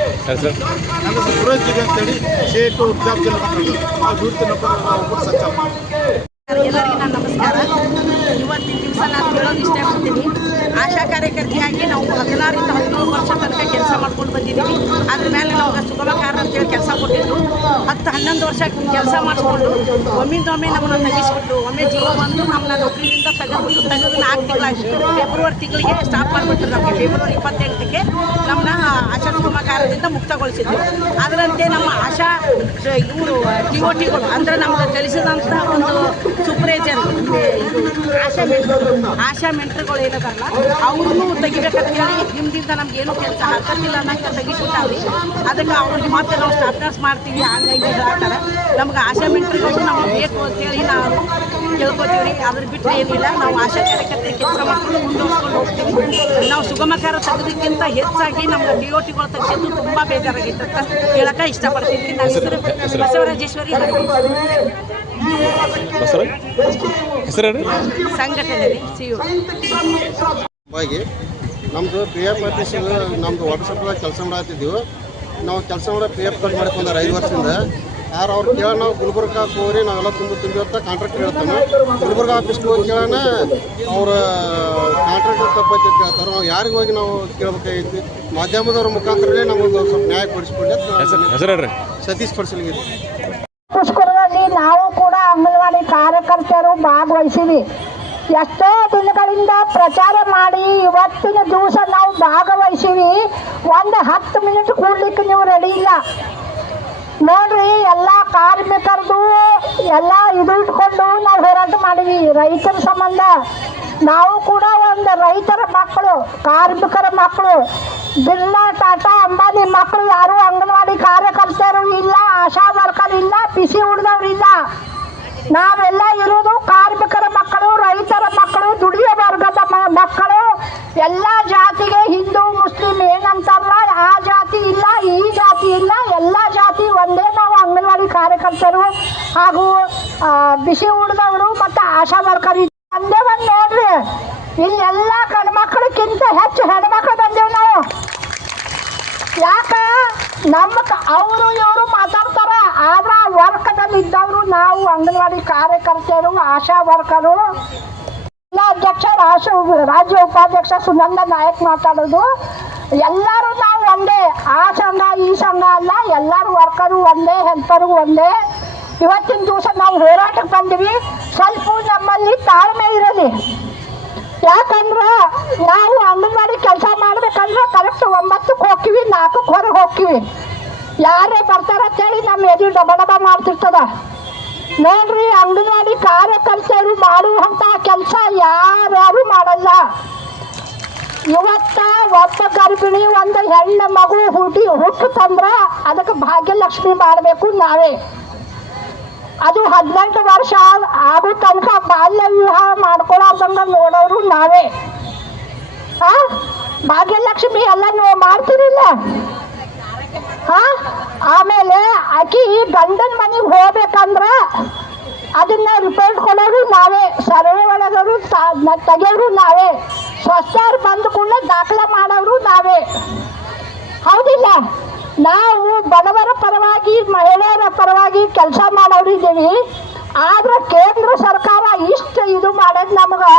ನನ್ನ ಹೆಸರು ಸುರೇಶ್ ಜಿಬಿ ಅಂತೇಳಿ ಶೇಟು ವಿದ್ಯಾರ್ಥಿಗಳು ಆ ದುಡಿತ ಒಬ್ಬರು ಸಂಚಾಲಕ. ಎಲ್ಲರಿಗೂ ನನ್ನ ನಮಸ್ಕಾರ. ಇವತ್ತಿನ ದಿವಸ ನಾನು ಹೇಳೋದು ಇಷ್ಟಪಡ್ತೀನಿ. ಆಶಾ ಕಾರ್ಯಕರ್ತೆಯಾಗಿ ನಾವು 16ರಿಂದ 17 ವರ್ಷ ತನಕ ಕೆಲಸ ಮಾಡ್ಕೊಂಡು ಬಂದಿದ್ದೀವಿ. ಅದ್ರ ಮೇಲೆ ನಮ್ಗೆ ಸುಗಮಕಾರ ಅಂತೇಳಿ ಕೆಲಸ ಕೊಟ್ಟಿದ್ರು. 10-11 ವರ್ಷ ಕೆಲಸ ಮಾಡಿಸ್ಕೊಂಡು ಒಮ್ಮಿಂದೊಮ್ಮೆ ನಮ್ಮನ್ನು ತೆಗಿಸ್ಬಿಟ್ರು. ಒಮ್ಮೆ ಜೀವ ಬಂದು ನಮ್ಮನ್ನ ನೌಕರಿಯಿಂದ ತೆಗೆದು 4 ತಿಂಗಳಾಗಿತ್ತು. ಫೆಬ್ರವರಿ ತಿಂಗಳಿಗೆ ಸ್ಟಾಪ್ ಮಾಡಿಬಿಟ್ರು. ನಮಗೆ ಫೆಬ್ರವರಿ 28ಕ್ಕೆ ನಮ್ಮನ್ನ ಆಶಾ ಸುಗಮಕಾರದಿಂದ ಮುಕ್ತಗೊಳಿಸಿದ್ರು. ಅದರಂತೆ ನಮ್ಮ ಆಶಾ ಇವರು TOTಗಳು ಅಂದರೆ ನಮ್ಗೆ ತಿಳಿಸಿದಂಥ ಒಂದು ಸೂಪರ್ವೈಸರ್ ಆಶಾ ಮೆಂಟ್ರುಗಳು ಏನದಾರಲ್ಲ ಅವ್ರನ್ನೂ ತೆಗಿಬೇಕಂತ ಹೇಳಿ ನಿಮ್ದಿಂದ ನಮ್ಗೇನು ಕೆಲಸ ಹಾಕತ್ತಿಲ್ಲ ಅನ್ನೋಕ್ಕೆ ತೆಗಿಸ್ಬಿಟ್ಟಾರಿ. ಅದಕ್ಕೆ ಅವ್ರಿಗೆ ಮತ್ತೆ ನಾವು ಸ್ಟಾಫ್ ನರ್ಸ್ ಮಾಡ್ತೀವಿ ಹಂಗಾಗಿ ಹೇಳ್ತಾರೆ. ನಮ್ಗೆ ಆಶಾ ಮೆಂಟ್ರುಗಳು ನಮಗೆ ಬೇಕು ಅಂತೇಳಿ ನಾವು ಕೇಳ್ಕೊತೀವಿ. ಅದ್ರ ಬಿಟ್ಟರೆ ಏನಿಲ್ಲ. ನಾವು ಆಶಾ ಕಾರ್ಯಕರ್ತೆ ಕೆಲಸ ಮಾಡ್ಕೊಂಡು ಮುಂದುವರ್ಸ್ಕೊಂಡು ಹೋಗ್ತೀವಿ. ನಾವು ಸುಗಮಕಾರ ತೆಗೆದಕ್ಕಿಂತ ಹೆಚ್ಚಾಗಿ ನಮ್ಗೆ TOTಗಳು ತೆಗೆದು ತುಂಬ ಬೇಜಾರಾಗಿತ್ತು ಅಂತ ಹೇಳಕ್ಕೆ ಇಷ್ಟಪಡ್ತೀನಿ. ನನ್ನ ಹೆಸರು ಬಸವರಾಜೇಶ್ವರಿ ಸಂಘಟನೆ ರೀ CEO. ನಮ್ಮದು PF ಆಫೀಸ್ ನಮ್ಮದು ವಾಟ್ಸಪ್ದಾಗ ಕೆಲಸ ಮಾಡತ್ತಿದ್ದೀವಿ. ನಾವು ಕೆಲಸ ಮಾಡೋ PF ಕಟ್ ಮಾಡ್ಕೊಂಡಾರ 5 ವರ್ಷದಿಂದ. ಯಾರು ಅವ್ರು ಕೇಳ ನಾವು ಗುಲ್ಬರ್ಗ ಹೋಗ್ರಿ ನಾವೆಲ್ಲ ತುಂಬಿ ಅಂತ ಕಾಂಟ್ರಾಕ್ಟ್ ಹೇಳ್ತಾನೆ. ಗುಲ್ಬರ್ಗ ಆಫೀಸ್ಗೆ ಹೋಗಿ ಕೇಳೋಣ ಅವ್ರ ಕಾಂಟ್ರಾಕ್ಟ್ ತಪ್ಪೈತೆ ಕೇಳ್ತಾರೆ. ನಾವು ಯಾರಿಗೆ ಹೋಗಿ ನಾವು ಕೇಳಬೇಕಾಗೈತಿ? ಮಾಧ್ಯಮದವ್ರ ಮುಖಾಂತರನೇ ನಮ್ಮೊಂದು ಸ್ವಲ್ಪ ನ್ಯಾಯ ಕೊಡಿಸ್ಕೊಂಡೆ. ಸತೀಶ್ ಪಡ್ಸಲ್ಗಿ. ಪುಷ್ಕರದಲ್ಲಿ ನಾವು ಕೂಡ ಅಂಗನವಾಡಿ ಕಾರ್ಯಕರ್ತರು ಭಾಗವಹಿಸಿವಿ. ಎಷ್ಟೋ ದಿನಗಳಿಂದ ಪ್ರಚಾರ ಮಾಡಿ ಇವತ್ತಿನ ದಿವಸ ನಾವು ಭಾಗವಹಿಸಿವಿ. ಒಂದು 10 ಮಿನಿಟ್ ಕೂಡ್ಲಿಕ್ಕೆ ನೀವು ರೆಡಿ ಇಲ್ಲ ನೋಡ್ರಿ. ಎಲ್ಲ ಕಾರ್ಮಿಕರದು ಎಲ್ಲ ಇದು ಇಟ್ಕೊಂಡು ನಾವು ಹೋರಾಟ ಮಾಡಿವಿ ರೈತರ ಸಂಬಂಧ. ನಾವು ಕೂಡ ಒಂದು ರೈತರ ಮಕ್ಕಳು, ಕಾರ್ಮಿಕರ ಮಕ್ಕಳು. ಬಿರ್ಲಾ, ಟಾಟಾ, ಅಂಬಾನಿ ಮಕ್ಕಳು ಯಾರು ಅಂಗನವಾಡಿ ಕಾರ್ಯಕರ್ತರು ಇಲ್ಲ, ಆಶಾ ವರ್ಕರ್ ಇಲ್ಲ, ಬಿಸಿ ಉಳಿದವ್ರು ಇಲ್ಲ. ನಾವೆಲ್ಲ ಇರೋದು ಕಾರ್ಮಿಕರ ಮಕ್ಕಳು, ರೈತರ ಮಕ್ಕಳು, ದುಡಿಯೋ ವರ್ಗದ ಮಕ್ಕಳು. ಎಲ್ಲ ಜಾತಿಗೆ ಹಿಂದೂ ಮುಸ್ಲಿಂ ಏನಂತಾರಲ್ಲ ಆ ಜಾತಿ ಇಲ್ಲ, ಈ ಜಾತಿ ಇಲ್ಲ, ಎಲ್ಲ ಜಾತಿ ಒಂದೇ. ನಾವು ಅಂಗನವಾಡಿ ಕಾರ್ಯಕರ್ತರು ಹಾಗೂ ಬಿಸಿ ಉಳಿದವರು ಮತ್ತು ಆಶಾ ವರ್ಕರ್ ಒಂದೇ ಒಂದು ನೋಡ್ರಿ. ಇಲ್ಲೆಲ್ಲ ಗಂಡ್ಮಕ್ಳಕ್ಕಿಂತ ಹೆಚ್ಚು ಹೆಣ್ಮಕ್ಳು ಬಂದೇವು ನಾವು. ಯಾಕ ಅವರು ಇವರು ಮಾತಾಡ್ತಾರ, ಆದ್ರ ವರ್ಗದಲ್ಲಿ ಇದ್ದವರು ನಾವು ಅಂಗನವಾಡಿ ಕಾರ್ಯಕರ್ತರು, ಆಶಾ ವರ್ಕರು. ಅಧ್ಯಕ್ಷ ರಾಜ್ಯ ಉಪಾಧ್ಯಕ್ಷ ಸುನಂದ ನಾಯಕ್ ಮಾತಾಡೋದು. ಎಲ್ಲರೂ ನಾವು ಒಂದೇ. ಆ ಸಂಘ ಈ ಸಂಘ ಅಲ್ಲ, ಎಲ್ಲರೂ ವರ್ಕರು ಒಂದೇ, ಹೆಲ್ಪರು ಒಂದೇ. ಇವತ್ತಿನ ದಿವಸ ನಾವು ಹೋರಾಟಕ್ಕೆ ಬಂದಿವಿ. ಸ್ವಲ್ಪ ನಮ್ಮಲ್ಲಿ ತಾಳ್ಮೆ ಇರಲಿ. ಯಾಕಂದ್ರೆ ನಾವು ಅಂಗನವಾಡಿ ಕೆಲಸ ಮಾಡ್ಬೇಕಂದ್ರೆ ಕರೆಕ್ಟ್ 9ಕ್ಕೆ ಹೋಗ್ತೀವಿ, 4ಕ್ಕೆ ಹೊರಗೆ ಹೋಗ್ತೀವಿ. ಯಾರೇ ಬರ್ತಾರಂತೇಳಿ ನಮ್ಮ ಎದುರು ಡಬ ಮಾಡ್ತಿರ್ತದ ನೋಡ್ರಿ. ಅಂಗನವಾಡಿ ಕಾರ್ಯ ಕಾರ್ಯಕರ್ತರು ಮಾಡುವಂತ ಕೆಲಸ ಯಾರು ಮಾಡಲ್ಲ. ಇವತ್ತ ಒಬ್ಬ ಗರ್ಭಿಣಿ ಒಂದು ಹೆಣ್ಣು ಮಗು ಹುಟ್ಟುತ್ತಂದ್ರ ಅದಕ್ಕೆ ಭಾಗ್ಯಲಕ್ಷ್ಮಿ ಮಾಡಬೇಕು ನಾವೇ. ಅದು 18 ವರ್ಷ ಆಗೋ ತನಕ ಬಾಲ್ಯ ವಿವಾಹ ಮಾಡ್ಕೊಳ್ಳೋದಂಗ ನೋಡೋರು ನಾವೇ. ಭಾಗ್ಯಲಕ್ಷ್ಮಿ ಎಲ್ಲ ಮಾಡ್ತಿರಿಲ್ಲ. ಆಮೇಲೆ ಆಕಿ ಗಂಡನ ಮನೆಗೆ ಹೋಗ್ಬೇಕಂದ್ರ ಅದನ್ನ ರಿಪೋರ್ಟ್ ಕೊಡೋರು ನಾವೇ, ಸರ್ವೆ ಒಳಗರು ತೆಗೆಯೋರು ನಾವೇ, ಸ್ವಸ್ಥರು ಬಂದ ಕೂಡಲೇ ದಾಖಲೆ ಮಾಡೋರು ನಾವೇ. ಹೌದಿಲ್ಲ? ನಾವು ಬಡವರ ಪರವಾಗಿ ಮಹಿಳೆಯರ ಪರವಾಗಿ ಕೆಲಸ ಮಾಡೋರಿದ್ದೀವಿ. ಆದ್ರೆ ಕೇಂದ್ರ ಸರ್ಕಾರ ಇಷ್ಟು ಇದು ಮಾಡೋದು ನಮಗೆ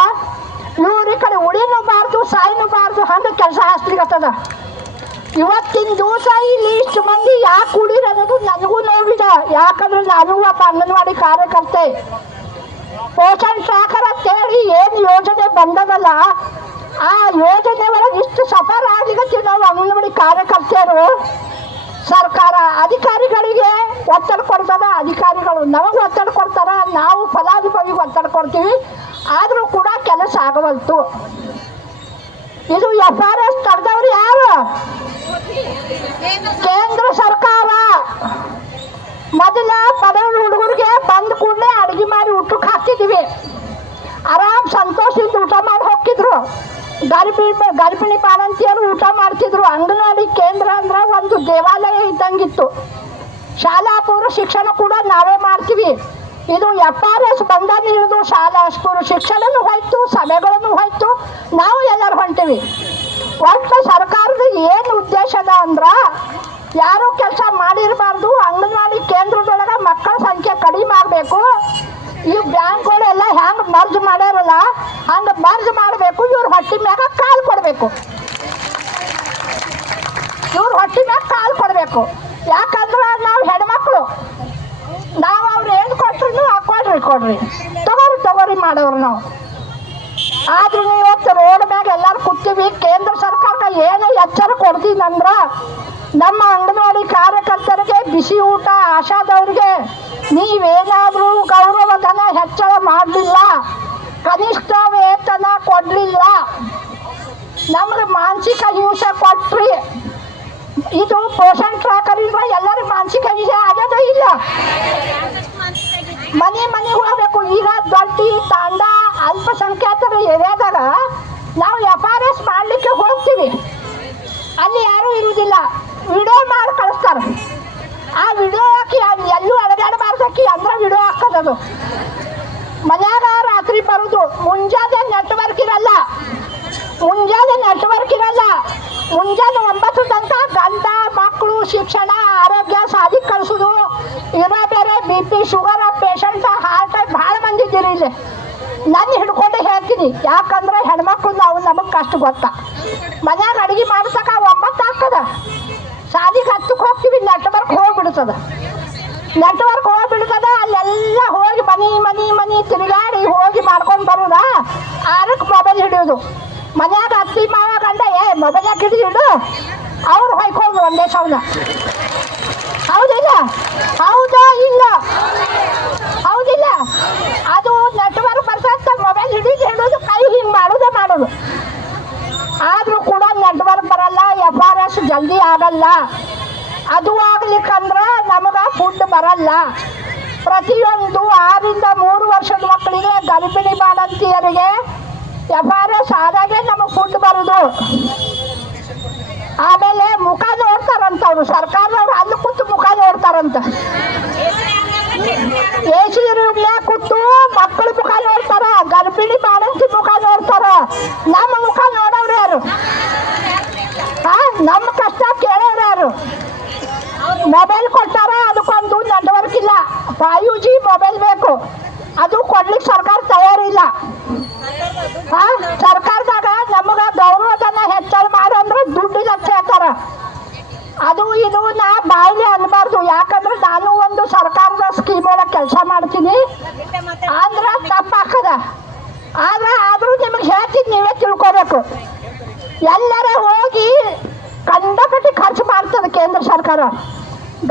ಇವ್ರ ಈ ಕಡೆ ಉಳಿನೂಬಾರ್ದು ಸಾಯ್ನೂಬಾರ್ದು ಹಂಗೆ ಕೆಲಸ ಹಚ್ಲಿಕ್ಕತ್ತದ. ಇವತ್ತಿನ ದಿವಸ ಇಲ್ಲಿ ಇಷ್ಟು ಮಂದಿ ಯಾಕೆ ಕೂಡಿರ ಅನ್ನೋದು ನನಗೂ ನೋವಿದೆ. ಯಾಕಂದ್ರೆ ನಾನು ಒಬ್ಬ ಅಂಗನವಾಡಿ ಕಾರ್ಯಕರ್ತೆ. ಪೋಷಣ್ ಟ್ರ್ಯಾಕರ್ ಅಂತೇಳಿ ಏನು ಯೋಜನೆ ಬಂದದಲ್ಲ, ಆ ಯೋಜನೆ ಒಳಗೆ ಇಷ್ಟು ಸಫರ್ ಆಗ್ಲಿಕ್ಕೆ ನಾವು ಅಂಗನವಾಡಿ ಕಾರ್ಯಕರ್ತೆಯರು. ಸರ್ಕಾರ ಅಧಿಕಾರಿಗಳಿಗೆ ಒತ್ತಡ ಕೊಡ್ತದ, ಅಧಿಕಾರಿಗಳು ನಮಗೆ ಒತ್ತಡ ಕೊಡ್ತಾರ, ನಾವು ಫಲಾನುಭವಿಗೆ ಒತ್ತಡ ಕೊಡ್ತೀವಿ. ಆದರೂ ಕೂಡ ಕೆಲಸ ಆಗವಲ್ತು. ಇದು FRS ತಡೆದವ್ರು ಯಾರು? ಕೇಂದ್ರ ಸರ್ಕಾರ. ಮೊದಲ ಬಡವರ ಹುಡುಗರಿಗೆ ಬಂದ ಕೂಡಲೇ ಅಡುಗೆ ಮಾಡಿ ಊಟಕ್ಕೆ ಹಾಕ್ತಿದ್ವಿ. ಆರಾಮ್ ಸಂತೋಷದಿಂದ ಊಟ ಮಾಡಿ ಹೋಗ್ತಿದ್ರು. ಗರ್ಭಿಣಿ ಬಾಣಂತಿಯರು ಊಟ ಮಾಡ್ತಿದ್ರು. ಅಂಗನವಾಡಿ ಕೇಂದ್ರ ಅಂದ್ರೆ ಒಂದು ದೇವಾಲಯ ಇದ್ದಂಗಿತ್ತು. ಶಾಲಾ ಪೂರ್ವ ಶಿಕ್ಷಣ ಕೂಡ ನಾವೇ ಮಾಡ್ತೀವಿ. ಇದು FRS ಬಂದ ಹಿಡಿದು ಶಾಲಾ ಪೂರ್ವ ಶಿಕ್ಷಣನೂ ಹೋಯ್ತು, ಸಭೆಗಳನ್ನು ಹೋಯ್ತು, ನಾವು ಎಲ್ಲರೂ ಹೊಂಟೀವಿ. ಒಟ್ಟು ಸರ್ಕಾರದ ಏನು ಉದ್ದೇಶದ ಅಂದ್ರ ಯಾರು ಕೆಲಸ ಮಾಡಿರಬಾರ್ದು. ಅಂಗನವಾಡಿ ಕೇಂದ್ರದೊಳಗೆ ಮಕ್ಕಳ ಸಂಖ್ಯೆ ಕಡಿಮೆ ಆಗಬೇಕು. ಈ ಬ್ಯಾಂಕ್ಗಳೆಲ್ಲ ಹೆಂಗೆ ಮರ್ಜ್ ಮಾಡ್ಯಾರಲ್ಲ ಹಂಗೆ ಮರ್ಜ್ ಮಾಡಬೇಕು. ಇವ್ರ ಹೊಟ್ಟೆ ಮ್ಯಾಗ ಕಾಲು ಕೊಡಬೇಕು. ಇವ್ರ ಹೊಟ್ಟೆ ಮ್ಯಾಗ ಕಾಲು ಕೊಡಬೇಕು. ಯಾಕಂದ್ರೆ ನಾವು ಹೆಣ್ಮಕ್ಳು, ನಾವು ಅವ್ರು ಏನು ಕೊಟ್ರು ಕೊಡ್ರಿ ತಗೋರಿ ಮಾಡೋರು ನಾವು. ಆದ್ರೂ ಇವತ್ತು ರೋಡ್ ಮ್ಯಾಗ ಎಲ್ಲರೂ ಕೂತೀವಿ. ಕೇಂದ್ರ ಸರ್ಕಾರಕ್ಕೆ ಏನು ಎಚ್ಚರ ಕೊಡ್ತೀನಂದ್ರ ನಮ್ಮ ಅಂಗನವಾಡಿ ಕಾರ್ಯಕರ್ತರಿಗೆ ಬಿಸಿ ಊಟ, ಆಶಾದವ್ರಿಗೆ ನೀವೇನಾದರೂ ಗೌರವಧನ ಹೆಚ್ಚಳ ಮಾಡಲಿಲ್ಲ, ಕನಿಷ್ಠ ವೇತನ ಕೊಡಲಿಲ್ಲ, ನಮ್ಗೆ ಮಾನಸಿಕ ಹಿಂಸೆ ಕೊಟ್ರಿ. ಇದು ಪೋಷಣ್ ಟ್ರ್ಯಾಕರ್ ಇದ್ರೆ ಎಲ್ಲರಿಗೂ ಮಾನಸಿಕ ಹಿಂಸೆ ಆಗೋದೇ ಇಲ್ಲ. ಮನೆ ಹೋಗ್ಬೇಕು. ಈಗ ದೊಡ್ಡಿ ತಾಂಡ ಅಲ್ಪಸಂಖ್ಯಾತರ ಏರಿಯಾದಾಗ ನಾವು FRS ಮಾಡಲಿಕ್ಕೆ ಹೋಗ್ತೀವಿ. ಅಲ್ಲಿ ಯಾರೂ ಇರುವುದಿಲ್ಲ. ವಿಡಿಯೋ ಮಾಡಿ ಕಳಿಸ್ತಾರೆ. ಆ ವಿಡಿಯೋ ಹಾಕಿ ಎಲ್ಲೂ ಅಡಗಾಡಬಾರ್ದಾಕಿ ಅಂದ್ರೆ ವಿಡಿಯೋ ಹಾಕೋದದು. ಮನ್ಯಾಗ ರಾತ್ರಿ ಬರೋದು. ಮುಂಜಾನೆ ನೆಟ್ವರ್ಕ್ ಇರಲ್ಲ. ಮುಂಜಾನೆ 9 ತನಕ ಗಂಡ ಮಕ್ಕಳು ಶಿಕ್ಷಣ ಆರೋಗ್ಯ ಸಾಲಿ ಕಳಿಸೋದು. ಇರೋ ಬೇರೆ BP ಶುಗರ್ ಪೇಷಂಟ್ ಹಾರ್ಟ್ ಭಾಳ ಮಂದಿ ಇದ್ದೀರಿ ಇಲ್ಲಿ. ನನ್ನ ಹಿಡ್ಕೊಂಡು ಹೇಳ್ತೀನಿ. ಯಾಕಂದ್ರೆ ಹೆಣ್ಮಕ್ಳು ನಮಗೆ ಕಷ್ಟ ಗೊತ್ತಾ. ಮನ್ಯಾಗ ಅಡುಗೆ ಮಾಡ್ಸಕ 9 ಆಗ್ತದ. ಸಾಲಿಗೆ 10ಕ್ಕೆ ಹೋಗ್ತೀವಿ. ನೆಟ್ವರ್ಕ್ ಹೋಗ್ಬಿಡ್ತದ. ಅಲ್ಲೆಲ್ಲ ಹೋಗಿ ಮನಿ ತಿರುಗಾಡಿ ಹೋಗಿ ಮಾಡ್ಕೊಂಡು ಬರೋದ. 6ಕ್ಕೆ ಮೊಬೈಲ್ ಹಿಡಿಯೋದು. ಮನ್ಯಾಗ ಅತ್ತಿ ಮಾವ ಗಂಡ ಮೊಬೈಲ್ ಯಾಕೆ ಹಿಡಿದು ಅವ್ರು ಹೊಯ್ಕೊಂಡು ಒಂದೇ ಸೌನ. ಹೌದಿಲ್ಲ? ಅದು ನೆಟ್ವರ್ಕ್ ಬರ್ತಂತ ಮೊಬೈಲ್ ಹಿಡಿದು ಕೈ ಹಿಂಗೆ ಮಾಡೋದು. ಆದರೂ ಕೂಡ ನೆಟ್ವರ್ಕ್ ಬರಲ್ಲ. FRS ಜಲ್ದಿ ಆಗಲ್ಲ. ಅದು ಆಗ್ಲಿಕ್ಕಂದ್ರೆ ನಮಗೆ ಫುಡ್ ಬರಲ್ಲ. ಪ್ರತಿಯೊಂದು 6 ರಿಂದ 3 ವರ್ಷದ ಮಕ್ಕಳಿಗೆ, ಗರ್ಭಿಣಿ ಬಾಣಂತಿಯರಿಗೆ FRS ಆದಾಗೆ ನಮಗೆ ಫುಡ್ ಬರೋದು. ಆಮೇಲೆ ಮುಖ ನೋಡ್ತಾರಂತ ಅವರು, ಸರ್ಕಾರದವ್ರು ಅಲ್ಲಿ ಕೂತು ಮುಖ ನೋಡ್ತಾರಂತ. AC ರೂಮ್ನ್ಯಾಗ ಕೂತು ಮಕ್ಕಳು ಮುಖ ನೋಡ್ತಾರ, ಗರ್ಭಿಣಿ ಬಾಣಂತಿ ಮುಖ ನೋಡ್ತಾರ. ನಮ್ಮ ಮುಖ ನೋಡೋರು ಯಾರು? ನಮ್ಮ ಕಷ್ಟ ಕೇಳೋರು ಯಾರು? ಮೊಬೈಲ್ ಕೊಟ್ಟಾರ, ಅದಕ್ಕೊಂದು ನೆಟ್ವರ್ಕ್ ಇಲ್ಲ. 5G ಮೊಬೈಲ್ ಬೇಕು. ಅದು ಕೊಡ್ಲಿಕ್ಕೆ ಸರ್ಕಾರ ತಯಾರಿಲ್ಲ. ಸರ್ಕಾರದಾಗ ನಮಗ ಗೌರವಧನ ಹೆಚ್ಚಳ ಮಾಡಂದ್ರೆ ದುಡ್ಡಿಗೆ ಅಂತ ಹೇಳ್ತಾರ. ಅದು ಇದು ನಾ ಬಾಯಿಲೆ ಅನ್ಬಾರ್ದು. ಯಾಕಂದ್ರೆ ನಾನು ಒಂದು ಸರ್ಕಾರದ ಸ್ಕೀಮ್ ಒಳಗೆ ಕೆಲಸ ಮಾಡ್ತೀನಿ ಅಂದ್ರೆ ತಪ್ಪಾಕದ. ಆದ್ರೂ ನಿಮಗೆ ಹೇಳ್ತೀನಿ, ನೀವೇ ತಿಳ್ಕೋಬೇಕು. ಎಲ್ಲರ ಹೋಗಿ ಕಂಡಪಟ್ಟಿ ಖರ್ಚು ಮಾಡ್ತದೆ ಕೇಂದ್ರ ಸರ್ಕಾರ.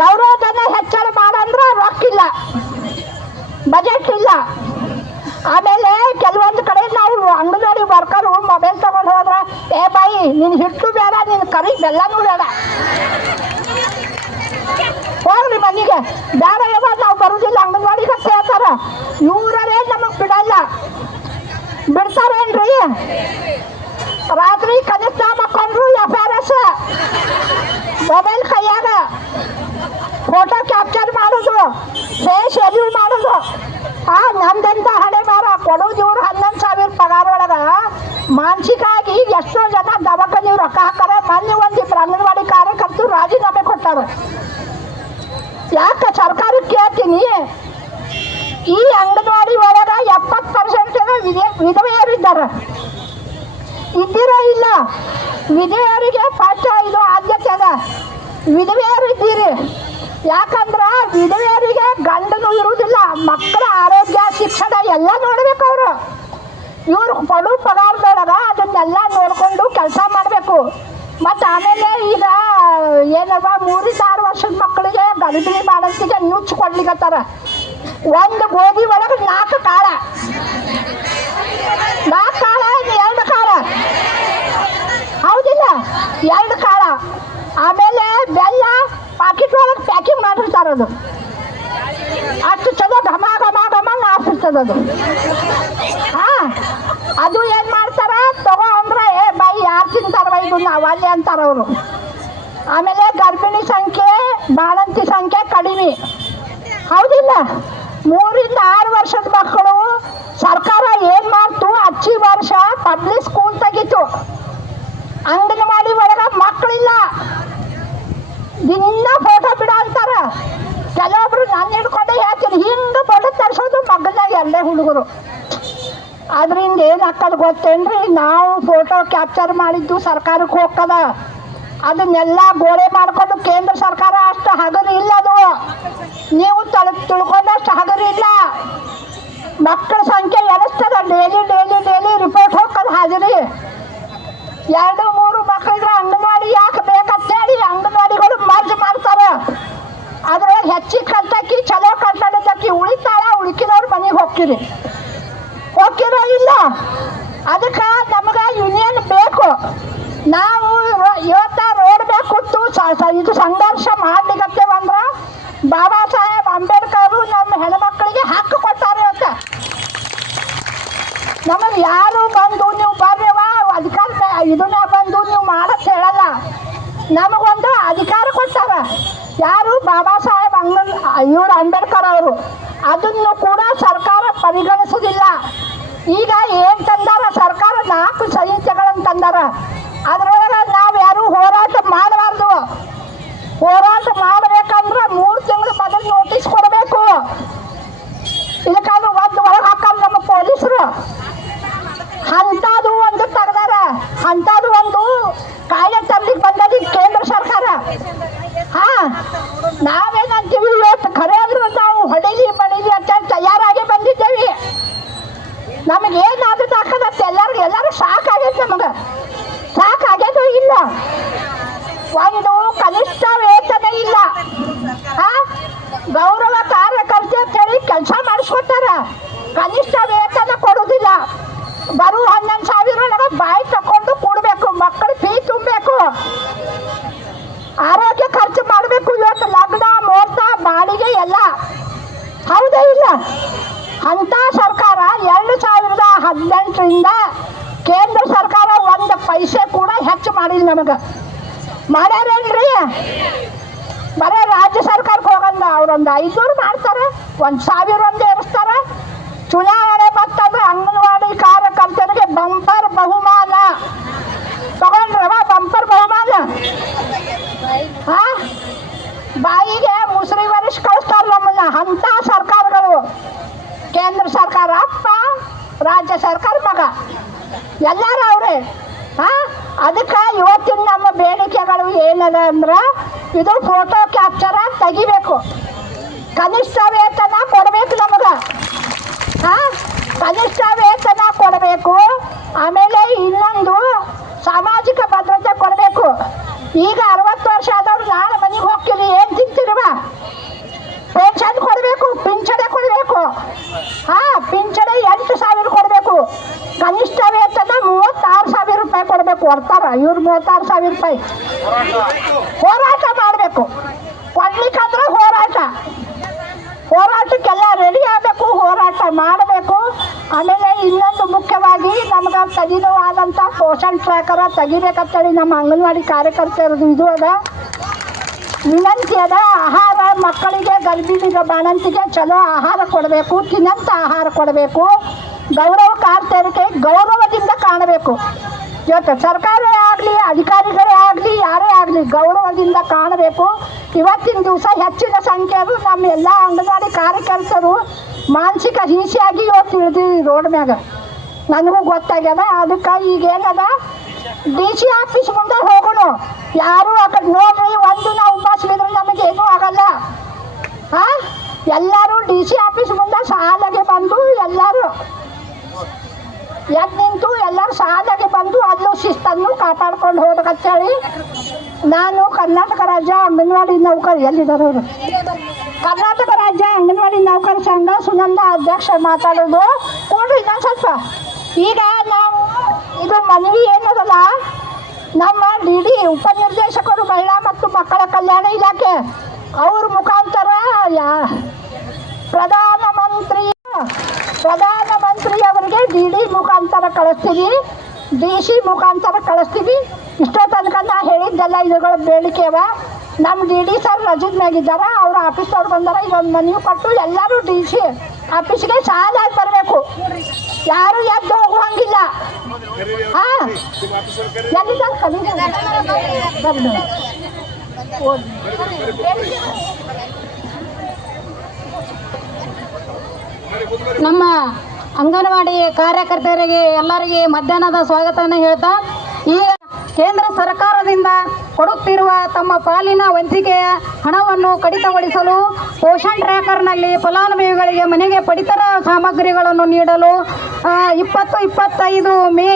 ಗೌರವಧನ ಹೆಚ್ಚಳ ಮಾಡಂದ್ರೆ ರೊಕ್ಕಿಲ್ಲ, ಬಜೆಟ್ ಇಲ್ಲ. ಆಮೇಲೆ ಕೆಲವೊಂದು ಕಡೆ ನಾವು ಅಂಗನವಾಡಿ ವರ್ಕರು ಮೊಬೈಲ್ ತಗೊಂಡು ಹೋದ್ರೆ ಏ ಬಾಯಿ ನಿನ್ ಹಿಟ್ಟು ಬೇಡ ನಿನ್ ಕರಿ ಬೆಲ್ಲನೂ ಬೇಡ, ಹೋಗ್ರಿ ಮನೆಗೆ, ಬೇಡ ಯಾವಾಗ ನಾವು ಬರುದಿಲ್ಲ ಅಂಗನವಾಡಿಗೆ ಅಂತ ಹೇಳ್ತಾರ. ಇವರೇ ನಮಗ್ ಬಿಡಲ್ಲ, ಬಿಡ್ತಾರೇನ್ರಿ? ರಾತ್ರಿ ಕನಿಷ್ಠ ಮಕ್ಕಳು FRS ಮೊಬೈಲ್ ಕೈಯಾಗ ಫೋಟೋ ಕ್ಯಾಪ್ಚರ್ ಮಾಡೋದು, ಫೇಸ್ ರಿವ್ಯೂ ಮಾಡೋದು. ನಮ್ದಂತ ಹಣೆ ಬಾರ ಕೊಡೋದು ಇವ್ರು 11,000 ಪಗಾರ ಒಳಗ ಮಾನಸಿಕವಾಗಿ ಎಷ್ಟೋ ಜನ ದವಾಖಾನೆ ರೊಕ್ಕ ಹಾಕಾರ. ಮೊನ್ನೆ ಒಂದಿಬ್ರು ಅಂಗನವಾಡಿ ಕಾರ್ಯಕರ್ತರು ರಾಜೀನಾಮೆ ಕೊಟ್ಟಾರ. ಯಾಕೆ ಸರ್ಕಾರಕ್ಕೆ ಕೇಳ್ತೀನಿ, ಈ ಅಂಗನವಾಡಿ ಒಳಗ 70% ವಿಧವೆಯರಿದ್ದಾರೆ. ಇದ್ದೀರಾ ಇಲ್ಲ? ವಿಧವೆಯರಿಗೆ ಫಸ್ಟ್ ಇದು ಆದ್ಯತೆ ಅದ. ವಿಧವೆಯರು ಇದ್ದೀರಿ, ಯಾಕಂದ್ರ ವಿಧವೆಯರಿಗೆ ಗಂಡನು ಇರುವುದಿಲ್ಲ, ಮಕ್ಕಳ ಆರೋಗ್ಯ ಶಿಕ್ಷಣ ಎಲ್ಲ ನೋಡ್ಬೇಕು ಅವರು. ಇವ್ರು ಕೊಡು ಪಗಾರದೊಳಗ ಅದನ್ನೆಲ್ಲ ನೋಡ್ಕೊಂಡು ಕೆಲಸ ಮಾಡಬೇಕು. ಮತ್ತು ಆಮೇಲೆ ಈಗ ಏನವ 3-6 ವರ್ಷದ ಮಕ್ಕಳಿಗೆ ಗರ್ಭಿಣಿ ಮಾಡೋದಿಗೆ ನುಚ್ಚು ಕೊಡ್ಲಿಕ್ಕತ್ತಾರ. ಒಂದು ಗೋಧಿ ಒಳಗೆ 4 ಕಾಳ, 2 ಕಾಳ, ಹೌದಿಲ್ಲ? 2 ಕಾಳ. ಆಮೇಲೆ ಬೆಲ್ಲ ಪಾಕಿಟ್ ಒಳಗೆ ಪ್ಯಾಕಿಂಗ್ ಮಾಡಿರ್ತಾರದು, ಅಷ್ಟು ಚಲೋ ಘಮ ಘಮ ಘಮ ನಾರ್ಸಿರ್ತದದು. ಅದು ಏನು ಮಾಡ್ತಾರ, ತಗೋ ಅಂದ್ರೆ ಏ ಬಾಯಿ ಯಾರು ತಿಂತಾರವ ಇದು ನಾವು ಅಲ್ಲಿ ಅಂತಾರ ಅವರು. ಆಮೇಲೆ ಗರ್ಭಿಣಿ ಸಂಖ್ಯೆ ಬಾಣಂತಿ ಸಂಖ್ಯೆ ಕಡಿಮೆ, ಹೌದಿಲ್ಲ? 3-6 ವರ್ಷದ ಮಕ್ಕಳು ಸರ್ಕಾರ ಏನು ಮಾಡ್ತು, ಅಚ್ಚಿ ವರ್ಷ ಪಬ್ಲಿಕ್ ಸ್ಕೂಲ್ ತೆಗಿತು. ಅಂಗನವಾಡಿ ಒಳಗ ಮಕ್ಕಳಿಲ್ಲ, ದಿನ ಫೋಟೋ ಬಿಡ ಅಂತಾರ. ಕೆಲವೊಬ್ರು ನಾನು ಹಿಡ್ಕೊಂಡೆ ಹೇಳ್ತೀನಿ, ಹಿಂಗೆ ಫೋಟೋ ತರಿಸೋದು ಮಗನಾಗ ಎಲ್ಲೇ ಹುಡುಗರು. ಅದರಿಂದ ಏನು ಹಾಕೋದು ಗೊತ್ತೇನ್ರಿ, ನಾವು ಫೋಟೋ ಕ್ಯಾಪ್ಚರ್ ಮಾಡಿದ್ದು ಸರ್ಕಾರಕ್ಕೆ ಹೋಗ್ತದ. ಅದನ್ನೆಲ್ಲ ಗೋಳೆ ಮಾಡ್ಕೊಂಡು ಕೇಂದ್ರ ಸರ್ಕಾರ ಅಷ್ಟು ಹಗರು ಇಲ್ಲ. ಅದು ನೀವು ತಿಳ್ಕೊಂಡಷ್ಟು ಹಗರು ಇಲ್ಲ. ಮಕ್ಕಳ ಸಂಖ್ಯೆ ಎನಿಸ್ತದ, ಡೈಲಿ ರಿಪೋರ್ಟ್ ಹೋಗ್ತದ ಹಾಜರಿ. 2-3 ಮಕ್ಕಳಿದ್ರೆ ಅಂಗನವಾಡಿ ಯಾಕೆ ಬೇಕಂತೇಳಿ ಅಂಗನವಾಡಿಗಳು ಮರ್ಜ್ ಮಾಡ್ತಾರೆ. ಅದ್ರೊಳಗೆ ಹೆಚ್ಚಿಗೆ ಕಟ್ಟಕ್ಕಿ ಚಲೋ ಕಟ್ಟಡಕ್ಕಿ ಉಳಿತಾಳ, ಉಳಿಕಿದವ್ರು ಮನೆಗೆ ಹೋಗ್ತಿರೋ ಇಲ್ಲ? ಅದಕ್ಕೆ ನಮಗೆ ಯೂನಿಯನ್ ಬೇಕು. ನಾವು ಇವತ್ತ ರೋಡ್ ಬೇಕು ಇದು ಸಂಘರ್ಷ ಮಾಡ್ಲಿಕ್ಕತ್ತೇವಂದ್ರೆ ಬಾಬಾ ಸಾಹೇಬ್ ಅಂಬೇಡ್ಕರ್ ನಮ್ಮ ಹೆಣ್ಮಕ್ಳಿಗೆ ಹಕ್ಕು ಕೊಟ್ಟಾರೆ. ಇವತ್ತ ನಮಗೆ ಯಾರು ಬಂದು ನೀವು ಬರ್ರವ ಅಧಿಕಾರ ಇದನ್ನ ಬಂದು ನೀವು ಮಾಡತ್ ಹೇಳಲ್ಲ, ನಮಗೊಂದು ಅಧಿಕಾರ ಕೊಟ್ಟಾರ. ಯಾರು? ಬಾಬಾ ಸಾಹೇಬ್ ಇವರು ಅಂಬೇಡ್ಕರ್ ಅವರು. ಅದನ್ನು ಕೂಡ ಸರ್ಕಾರ ಪರಿಗಣಿಸುವುದಿಲ್ಲ. ಈಗ ಏನು ತಂದಾರ ಸರ್ಕಾರ, 4 ಸಂಹಿತೆಗಳನ್ನು ತಂದಾರ. ಅದರೊಳಗೆ ನಾವು ಯಾರು ಹೋರಾಟ ಮಾಡಬಾರ್ದು. ಹೋರಾಟ ಮಾಡಬೇಕಂದ್ರೆ 3 ತಿಂಗಳು ಮೊದಲು ನೋಟಿಸ್ ಕೊಡಬೇಕು. ಇದಕ್ಕಾದ್ರೂ ಒಂದು ಹೊರಗೆ ಹಾಕಲ್ಲ ನಮ್ಮ ಪೊಲೀಸರು. ಅಂಥದ್ದು ಒಂದು ತೆಗ್ದಾರ, ಅಂಥದ್ದು ಒಂದು ಕಾಯ್ದೆ ತರ್ಲಿಕ್ಕೆ ಬಂದದ ಕೇಂದ್ರ ಸರ್ಕಾರ. ನಾವೇನಂತೀವಿ, ಇವತ್ತು ಖರೆ ಅಂದ್ರೆ ನಾವು ಹೊಡಿಲಿ ಬಡಿಲಿ ಅಂತ ತಯಾರಾಗಿ ಬಂದಿದ್ದೇವೆ. ನಮಗೇನಾದ್ರೂ ಹಾಕದತ್ತೆ ಎಲ್ಲರೂ ಸಾಕಾಗೈತೆ. ನಮಗೆ ಸಾಕಾಗ್ಯದು ಇಲ್ಲ. ಒಂದು ಕನಿಷ್ಠ ವೇತನ ಇಲ್ಲ. ಗೌರವ ಕಾರ್ಯಕರ್ತೆ ಅಂತ ಹೇಳಿ ಕೆಲಸ ಮಾಡಿಸ್ಕೊಟ್ಟಾರ, ಕನಿಷ್ಠ ವೇತನ ಕೊಡುವುದಿಲ್ಲ. ಬರು 11,000 ಒಳಗೆ ಬಾಯಿ ತಕೊಂಡು ಕೊಡಬೇಕು, ಮಕ್ಕಳು ಫೀ ತುಂಬಬೇಕು, ಆರೋಗ್ಯ ಖರ್ಚು ಮಾಡಬೇಕು. ಇವತ್ತು ಲಗ್ನ ಮುಹೂರ್ತ ಬಾಡಿಗೆ ಎಲ್ಲ, ಹೌದೇ ಇಲ್ಲ? ಅಂತ ಸರ್ಕಾರ 2018ರಿಂದ ಕೇಂದ್ರ ಸರ್ಕಾರ 1 ಪೈಸೆ ಕೂಡ ಹೆಚ್ಚು ಮಾಡಿಲ್ಲ. ನಮಗೆ ಮಾಡ್ಯಾರೇನ್ರಿ? ಬರೀ ರಾಜ್ಯ ಸರ್ಕಾರಕ್ಕೆ ಹೋಗಲ್ಲ, ಅವ್ರೊಂದು 500 ಮಾಡ್ತಾರೆ, 1,000 ಒಂದು ಏರಿಸ್ತಾರೆ. ಚುನಾವಣೆ ಮತ್ತಂದ್ರೆ ಅಂಗನವಾಡಿ ಕಾರ್ಯಕರ್ತರಿಗೆ ಬಂಪರ್ ಬಹುಮಾನ ತಗೊಂಡ್ರವ, ಬಂಪರ್ ಬಹುಮಾನ. ಬಾಯಿಗೆ ಮುಸ್ರಿ ವರಿಷ್ಠ ಕಳಿಸ್ತಾರೆ ನಮ್ಮನ್ನ. ಅಂತ ಸರ್ಕಾರಗಳು, ಕೇಂದ್ರ ಸರ್ಕಾರ ಅಪ್ಪ, ರಾಜ್ಯ ಸರ್ಕಾರ ಮಗ, ಎಲ್ಲರೂ ಅವ್ರೆ. ಅದಕ್ಕೆ ಇವತ್ತಿನ ನಮ್ಮ ಬೇಡಿಕೆಗಳು ಏನದ ಅಂದ್ರೆ, ಇದು ಫೋಟೋ ಕ್ಯಾಪ್ಚರ ತೆಗಿಬೇಕು, ಕನಿಷ್ಠ ವೇತನ ಕೊಡಬೇಕು ನಮಗೆ. ಕನಿಷ್ಠ ವೇತನ ಕೊಡಬೇಕು. ಆಮೇಲೆ ಇನ್ನೊಂದು ಸಾಮಾಜಿಕ ಭದ್ರತೆ ಕೊಡಬೇಕು. ಈಗ 60 ವರ್ಷ ಆದವ್ರು ನಾಳೆ ಮನೆಗೆ ಹೋಗ್ತೀರಿ, ಏನು ತಿಂತೀರಿವ? ಪೆನ್ಷನ್ ಕೊಡಬೇಕು, ಪಿಂಚಣಿ ಕೊಡಬೇಕು. ಪಿಂಚಣಿ 8,000 ಕೊಡಬೇಕು. ಕನಿಷ್ಠ ವೇತನ 36,000 ರೂಪಾಯಿ ಕೊಡಬೇಕು. ಕೊಡ್ತಾರ ಇವ್ರು 36,000 ರೂಪಾಯಿ. ಹೋರಾಟ ಮಾಡಬೇಕು. ಕೊಡ್ಲಿಕ್ಕಂದ್ರೆ ಹೋರಾಟಕ್ಕೆಲ್ಲ ರೆಡಿ ಆಗಬೇಕು. ಹೋರಾಟ ಮಾಡಬೇಕು. ಆಮೇಲೆ ಇನ್ನೊಂದು ಮುಖ್ಯವಾಗಿ ನಮ್ಗೆ ತೆಗಿನವಾದಂಥ ಪೋಷಣ್ ಟ್ರ್ಯಾಕರ ತೆಗಿಬೇಕಂತೇಳಿ ನಮ್ಮ ಅಂಗನವಾಡಿ ಕಾರ್ಯಕರ್ತೆಯರದು ಇದು ಅದ ವಿನಂತಿ ಅದ. ಆಹಾರ ಮಕ್ಕಳಿಗೆ ಗರ್ಭಿಣಿಗೆ ಬಾಣಂತಿಗೆ ಚಲೋ ಆಹಾರ ಕೊಡಬೇಕು. ತಿನ್ನಂಥ ಆಹಾರ ಕೊಡಬೇಕು. ಗೌರವ ಕಾರ್ಯಕ್ಕೆ ಗೌರವದಿಂದ ಕಾಣಬೇಕು. ಇವತ್ತು ಸರ್ಕಾರವೇ ಆಗಲಿ ಅಧಿಕಾರಿಗಳೇ ಆಗಲಿ ಯಾರೇ ಆಗಲಿ ಗೌರವದಿಂದ ಕಾಣಬೇಕು. ಇವತ್ತಿನ ದಿವಸ ಹೆಚ್ಚಿನ ಸಂಖ್ಯೆಯರು ನಮ್ಮ ಎಲ್ಲ ಅಂಗನವಾಡಿ ಕಾರ್ಯಕರ್ತರು ಮಾನಸಿಕ ಹಿಂಸೆಯಾಗಿ ಇವತ್ತು ಇಳಿದಿವಿ ರೋಡ್ ಮ್ಯಾಗ. ನನಗೂ ಗೊತ್ತಾಗ್ಯದ. ಅದಕ್ಕೆ ಈಗೇನದ DC ಆಫೀಸ್ ಮುಂದೆ ಹೋಗೋಣ. ಯಾರು ಆ ಕಡೆ ನೋಡ್ರಿ, ಒಂದು ನಾವು ಉಪವಾಸ ಬಿದ್ರೆ ನಮಗೇನೂ ಆಗಲ್ಲ. ಎಲ್ಲರೂ DC ಆಫೀಸ್ ಮುಂದೆ ಸಾಲಾಗೆ ಬಂದು ಎಲ್ಲರೂ ಎದ್ದು ನಿಂತು ಎಲ್ಲರೂ ಸಾಲಾಗೆ ಬಂದು ಅಲ್ಲೂ ಶಿಸ್ತನ್ನು ಕಾಪಾಡ್ಕೊಂಡು ಹೋಗ್ಬೇಕಂತೇಳಿ ನಾನು ಕರ್ನಾಟಕ ರಾಜ್ಯ ಅಂಗನವಾಡಿ ನೌಕರು ಎಲ್ಲಿದ್ದಾರೆ ಅವರು ಕರ್ನಾಟಕ ರಾಜ್ಯ ಅಂಗನವಾಡಿ ನೌಕರ ಸಂಘ ಸುನಂದ ಅಧ್ಯಕ್ಷ ಮಾತಾಡೋದು. ಕೊಡ್ರಿ ಇನ್ನೊಂದು ಸ್ವಲ್ಪ. ಈಗ ನಾವು ಇದು ಮನವಿ ಏನದಲ್ಲ, ನಮ್ಮ DD ಉಪನಿರ್ದೇಶಕರು ಮಹಿಳಾ ಮತ್ತು ಮಕ್ಕಳ ಕಲ್ಯಾಣ ಇಲಾಖೆ ಅವ್ರ ಮುಖಾಂತರ ಪ್ರಧಾನಮಂತ್ರಿ ಅವರಿಗೆ DD ಮುಖಾಂತರ ಕಳಿಸ್ತೀವಿ, DC ಮುಖಾಂತರ ಕಳಿಸ್ತೀವಿ. ಇಷ್ಟೋ ತನಕ ನಾ ಹೇಳಿದ್ದೆಲ್ಲ ಇವುಗಳ ಬೇಡಿಕೆ ಅವ. ನಮ್ಮ DD ಸರ್ ರಜದ ಮ್ಯಾಗಿದ್ದಾರ, ಅವ್ರ ಆಫೀಸ್ನವ್ರು ಬಂದಾರ. ಇದೊಂದು ಮನವಿ ಕೊಟ್ಟು ಎಲ್ಲರೂ DC ಆಫೀಸ್ಗೆ ಸಾಲಾಗಿ ಬರಬೇಕು. ಯಾರು ಎದ್ದು ಹೋಗುವಂಗಿಲ್ಲ. ನಮ್ಮ ಅಂಗನವಾಡಿ ಕಾರ್ಯಕರ್ತರಿಗೆ ಎಲ್ಲರಿಗೆ ಮಧ್ಯಾಹ್ನದ ಸ್ವಾಗತವನ್ನು ಹೇಳ್ತಾ, ಈಗ ಕೇಂದ್ರ ಸರ್ಕಾರದಿಂದ ಕೊಡುತ್ತಿರುವ ತಮ್ಮ ಪಾಲಿನ ವಂತಿಕೆಯ ಹಣವನ್ನು ಕಡಿತಗೊಳಿಸಲು ಪೋಷಣ್ ಟ್ರ್ಯಾಕರ್ನಲ್ಲಿ ಫಲಾನುಭವಿಗಳಿಗೆ ಮನೆಗೆ ಪಡಿತರ ಸಾಮಗ್ರಿಗಳನ್ನು ನೀಡಲು 20-25 ಮೇ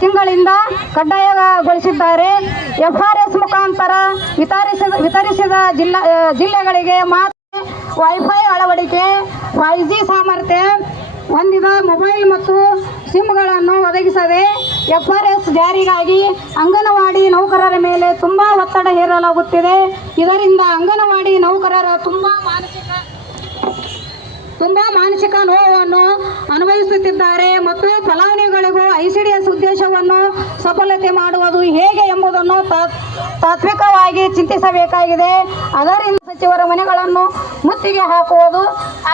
ತಿಂಗಳಿಂದ ಕಡ್ಡಾಯಗೊಳಿಸಿದ್ದಾರೆ. FRS ಮುಖಾಂತರ ವಿತರಿಸಿದ ಜಿಲ್ಲೆಗಳಿಗೆ ಮಾತ್ರ ವೈಫೈ ಅಳವಡಿಕೆ, 5G ಸಾಮರ್ಥ್ಯ ಹೊಂದಿದ ಮೊಬೈಲ್ ಮತ್ತು ಸಿಮ್ಗಳನ್ನು ಒದಗಿಸದೆ FRS ಜಾರಿಗಾಗಿ ಅಂಗನವಾಡಿ ನೌಕರರ ಮೇಲೆ ತುಂಬ ಒತ್ತಡ ಹೇರಲಾಗುತ್ತಿದೆ. ಇದರಿಂದ ಅಂಗನವಾಡಿ ನೌಕರರ ತುಂಬ ಮಾನಸಿಕ ನೋವನ್ನು ಅನುಭವಿಸುತ್ತಿದ್ದಾರೆ ಮತ್ತು ಫಲಾನುಭವಿಗಳಿಗೂ ICDS ಉದ್ದೇಶವನ್ನು ಸಫಲತೆ ಮಾಡುವುದು ಹೇಗೆ ಎಂಬುದನ್ನು ತಾತ್ವಿಕವಾಗಿ ಚಿಂತಿಸಬೇಕಾಗಿದೆ. ಅದರಿಂದ ಸಚಿವರ ಮನೆಗಳನ್ನು ಮುತ್ತಿಗೆ ಹಾಕುವುದು.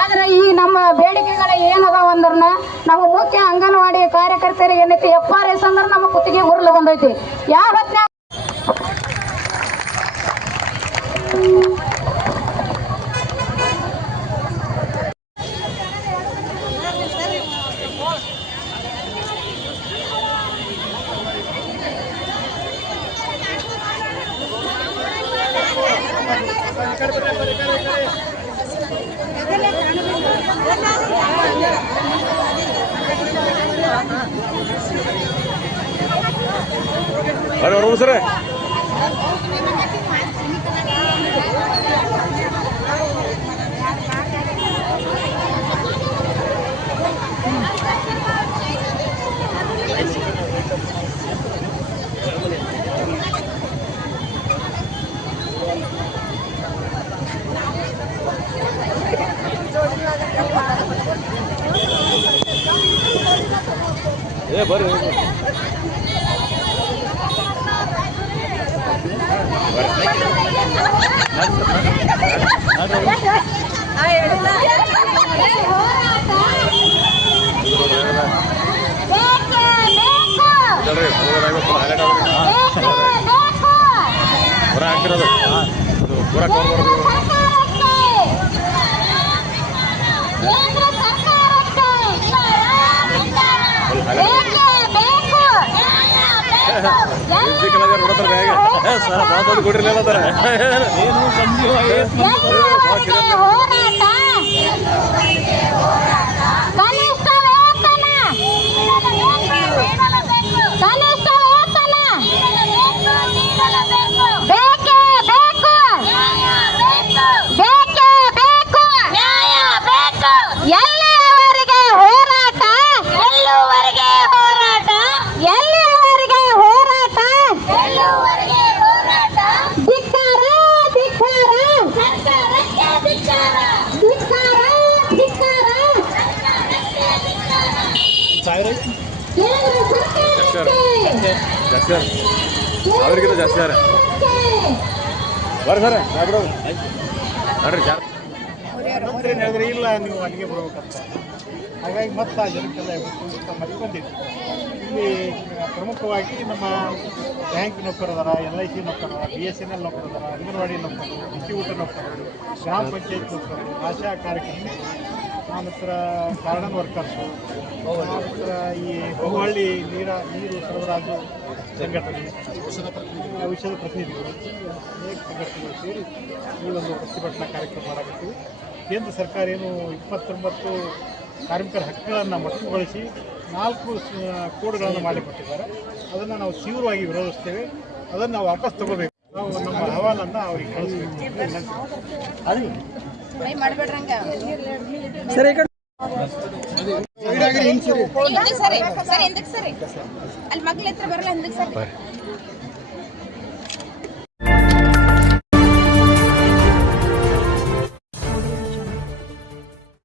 ಆದರೆ ಈ ನಮ್ಮ ಬೇಡಿಕೆಗಳು ಏನದಾವ ಅಂದ್ರೆ ನಾವು ಮುಖ್ಯ ಅಂಗನವಾಡಿ ಕಾರ್ಯಕರ್ತರಿಗೆ ಏನೈತಿ FRS ಅಂದ್ರೆ ನಮ್ಮ ಕುತ್ತಿಗೆ ಹುರುಳು ಬಂದೈತಿ. ಯಾವ ಹೊತ್ತಿನ ಸರ್ ಬರ್ರಿ ಹಾಕ್ತಿರೋದು ಪೂರ ಎಲ್ಲಿಯವರೆಗೆ ಜಾಸ್ತಿ ಅವ್ರಿಗಿಂತ ಜಾಸ್ತಿ ಅರ ಬರ್ರಿ ಸರ್ ನೋಡ್ರಿ ನಂತರ ಏನು ಹೇಳಿದ್ರೆ ಇಲ್ಲ ನೀವು ಅಲ್ಲಿಗೆ ಬರ್ಬೇಕಂತ. ಹಾಗಾಗಿ ಮತ್ತೆ ಆ ಜನಕ್ಕೆಲ್ಲ ಮತ್ತೆ ಬಂದಿತ್ತು. ಇಲ್ಲಿ ಪ್ರಮುಖವಾಗಿ ನಮ್ಮ ಬ್ಯಾಂಕ್ ನೌಕರದಾರ, LIC ನೌಕರರ, BSNL ನೌಕರದಾರ, ಅಂಗನವಾಡಿ ನೌಕರರು, ಡಿಸ್ಟ್ರಿಬ್ಯೂಟರ್ ನೌಕರರು, ಗ್ರಾಮ ಪಂಚಾಯತ್ ನೌಕರರು, ಆಶಾ ಕಾರ್ಯಕರ್ತರು, ಆನಂತರ ಗಾರ್ಡನ್ ವರ್ಕರ್ಸು, ಆನಂತರ ಈ ಬಹುಹಳ್ಳಿ ನೀರು ಸರಬರಾಜು ಸಂಘಟನೆ, ಔಷಧ ಪ್ರತಿನಿಧಿಗಳು, ಅನೇಕ ಸಂಘಟನೆಗಳು ಸೇರಿ ಈ ಒಂದು ಪ್ರತಿಭಟನಾ ಕಾರ್ಯಕ್ರಮ ಮಾಡಾಕತ್ತೀವಿ. ಕೇಂದ್ರ ಸರ್ಕಾರ ಏನು 29 ಕಾರ್ಮಿಕರ ಹಕ್ಕುಗಳನ್ನು ಮೊಟಕುಗೊಳಿಸಿ 4 ಕೋಡ್ಗಳನ್ನು ಮಾಡಿಕೊಟ್ಟಿದ್ದಾರೆ. ಅದನ್ನು ನಾವು ತೀವ್ರವಾಗಿ ವಿರೋಧಿಸ್ತೇವೆ. ಅದನ್ನು ನಾವು ವಾಪಸ್ ತಗೋಬೇಕು. ನಾವು ನಮ್ಮ ಅಹವಾಲನ್ನು ಅವ್ರಿಗೆ ಕಳಿಸ್ಬೇಕು. ಅಲ್ಲಿ ಮಗ್ಳ ಹತ್ರ ಬರಲ್ಲ ಹಿಂದಕ್ಕೆ ಸರಿ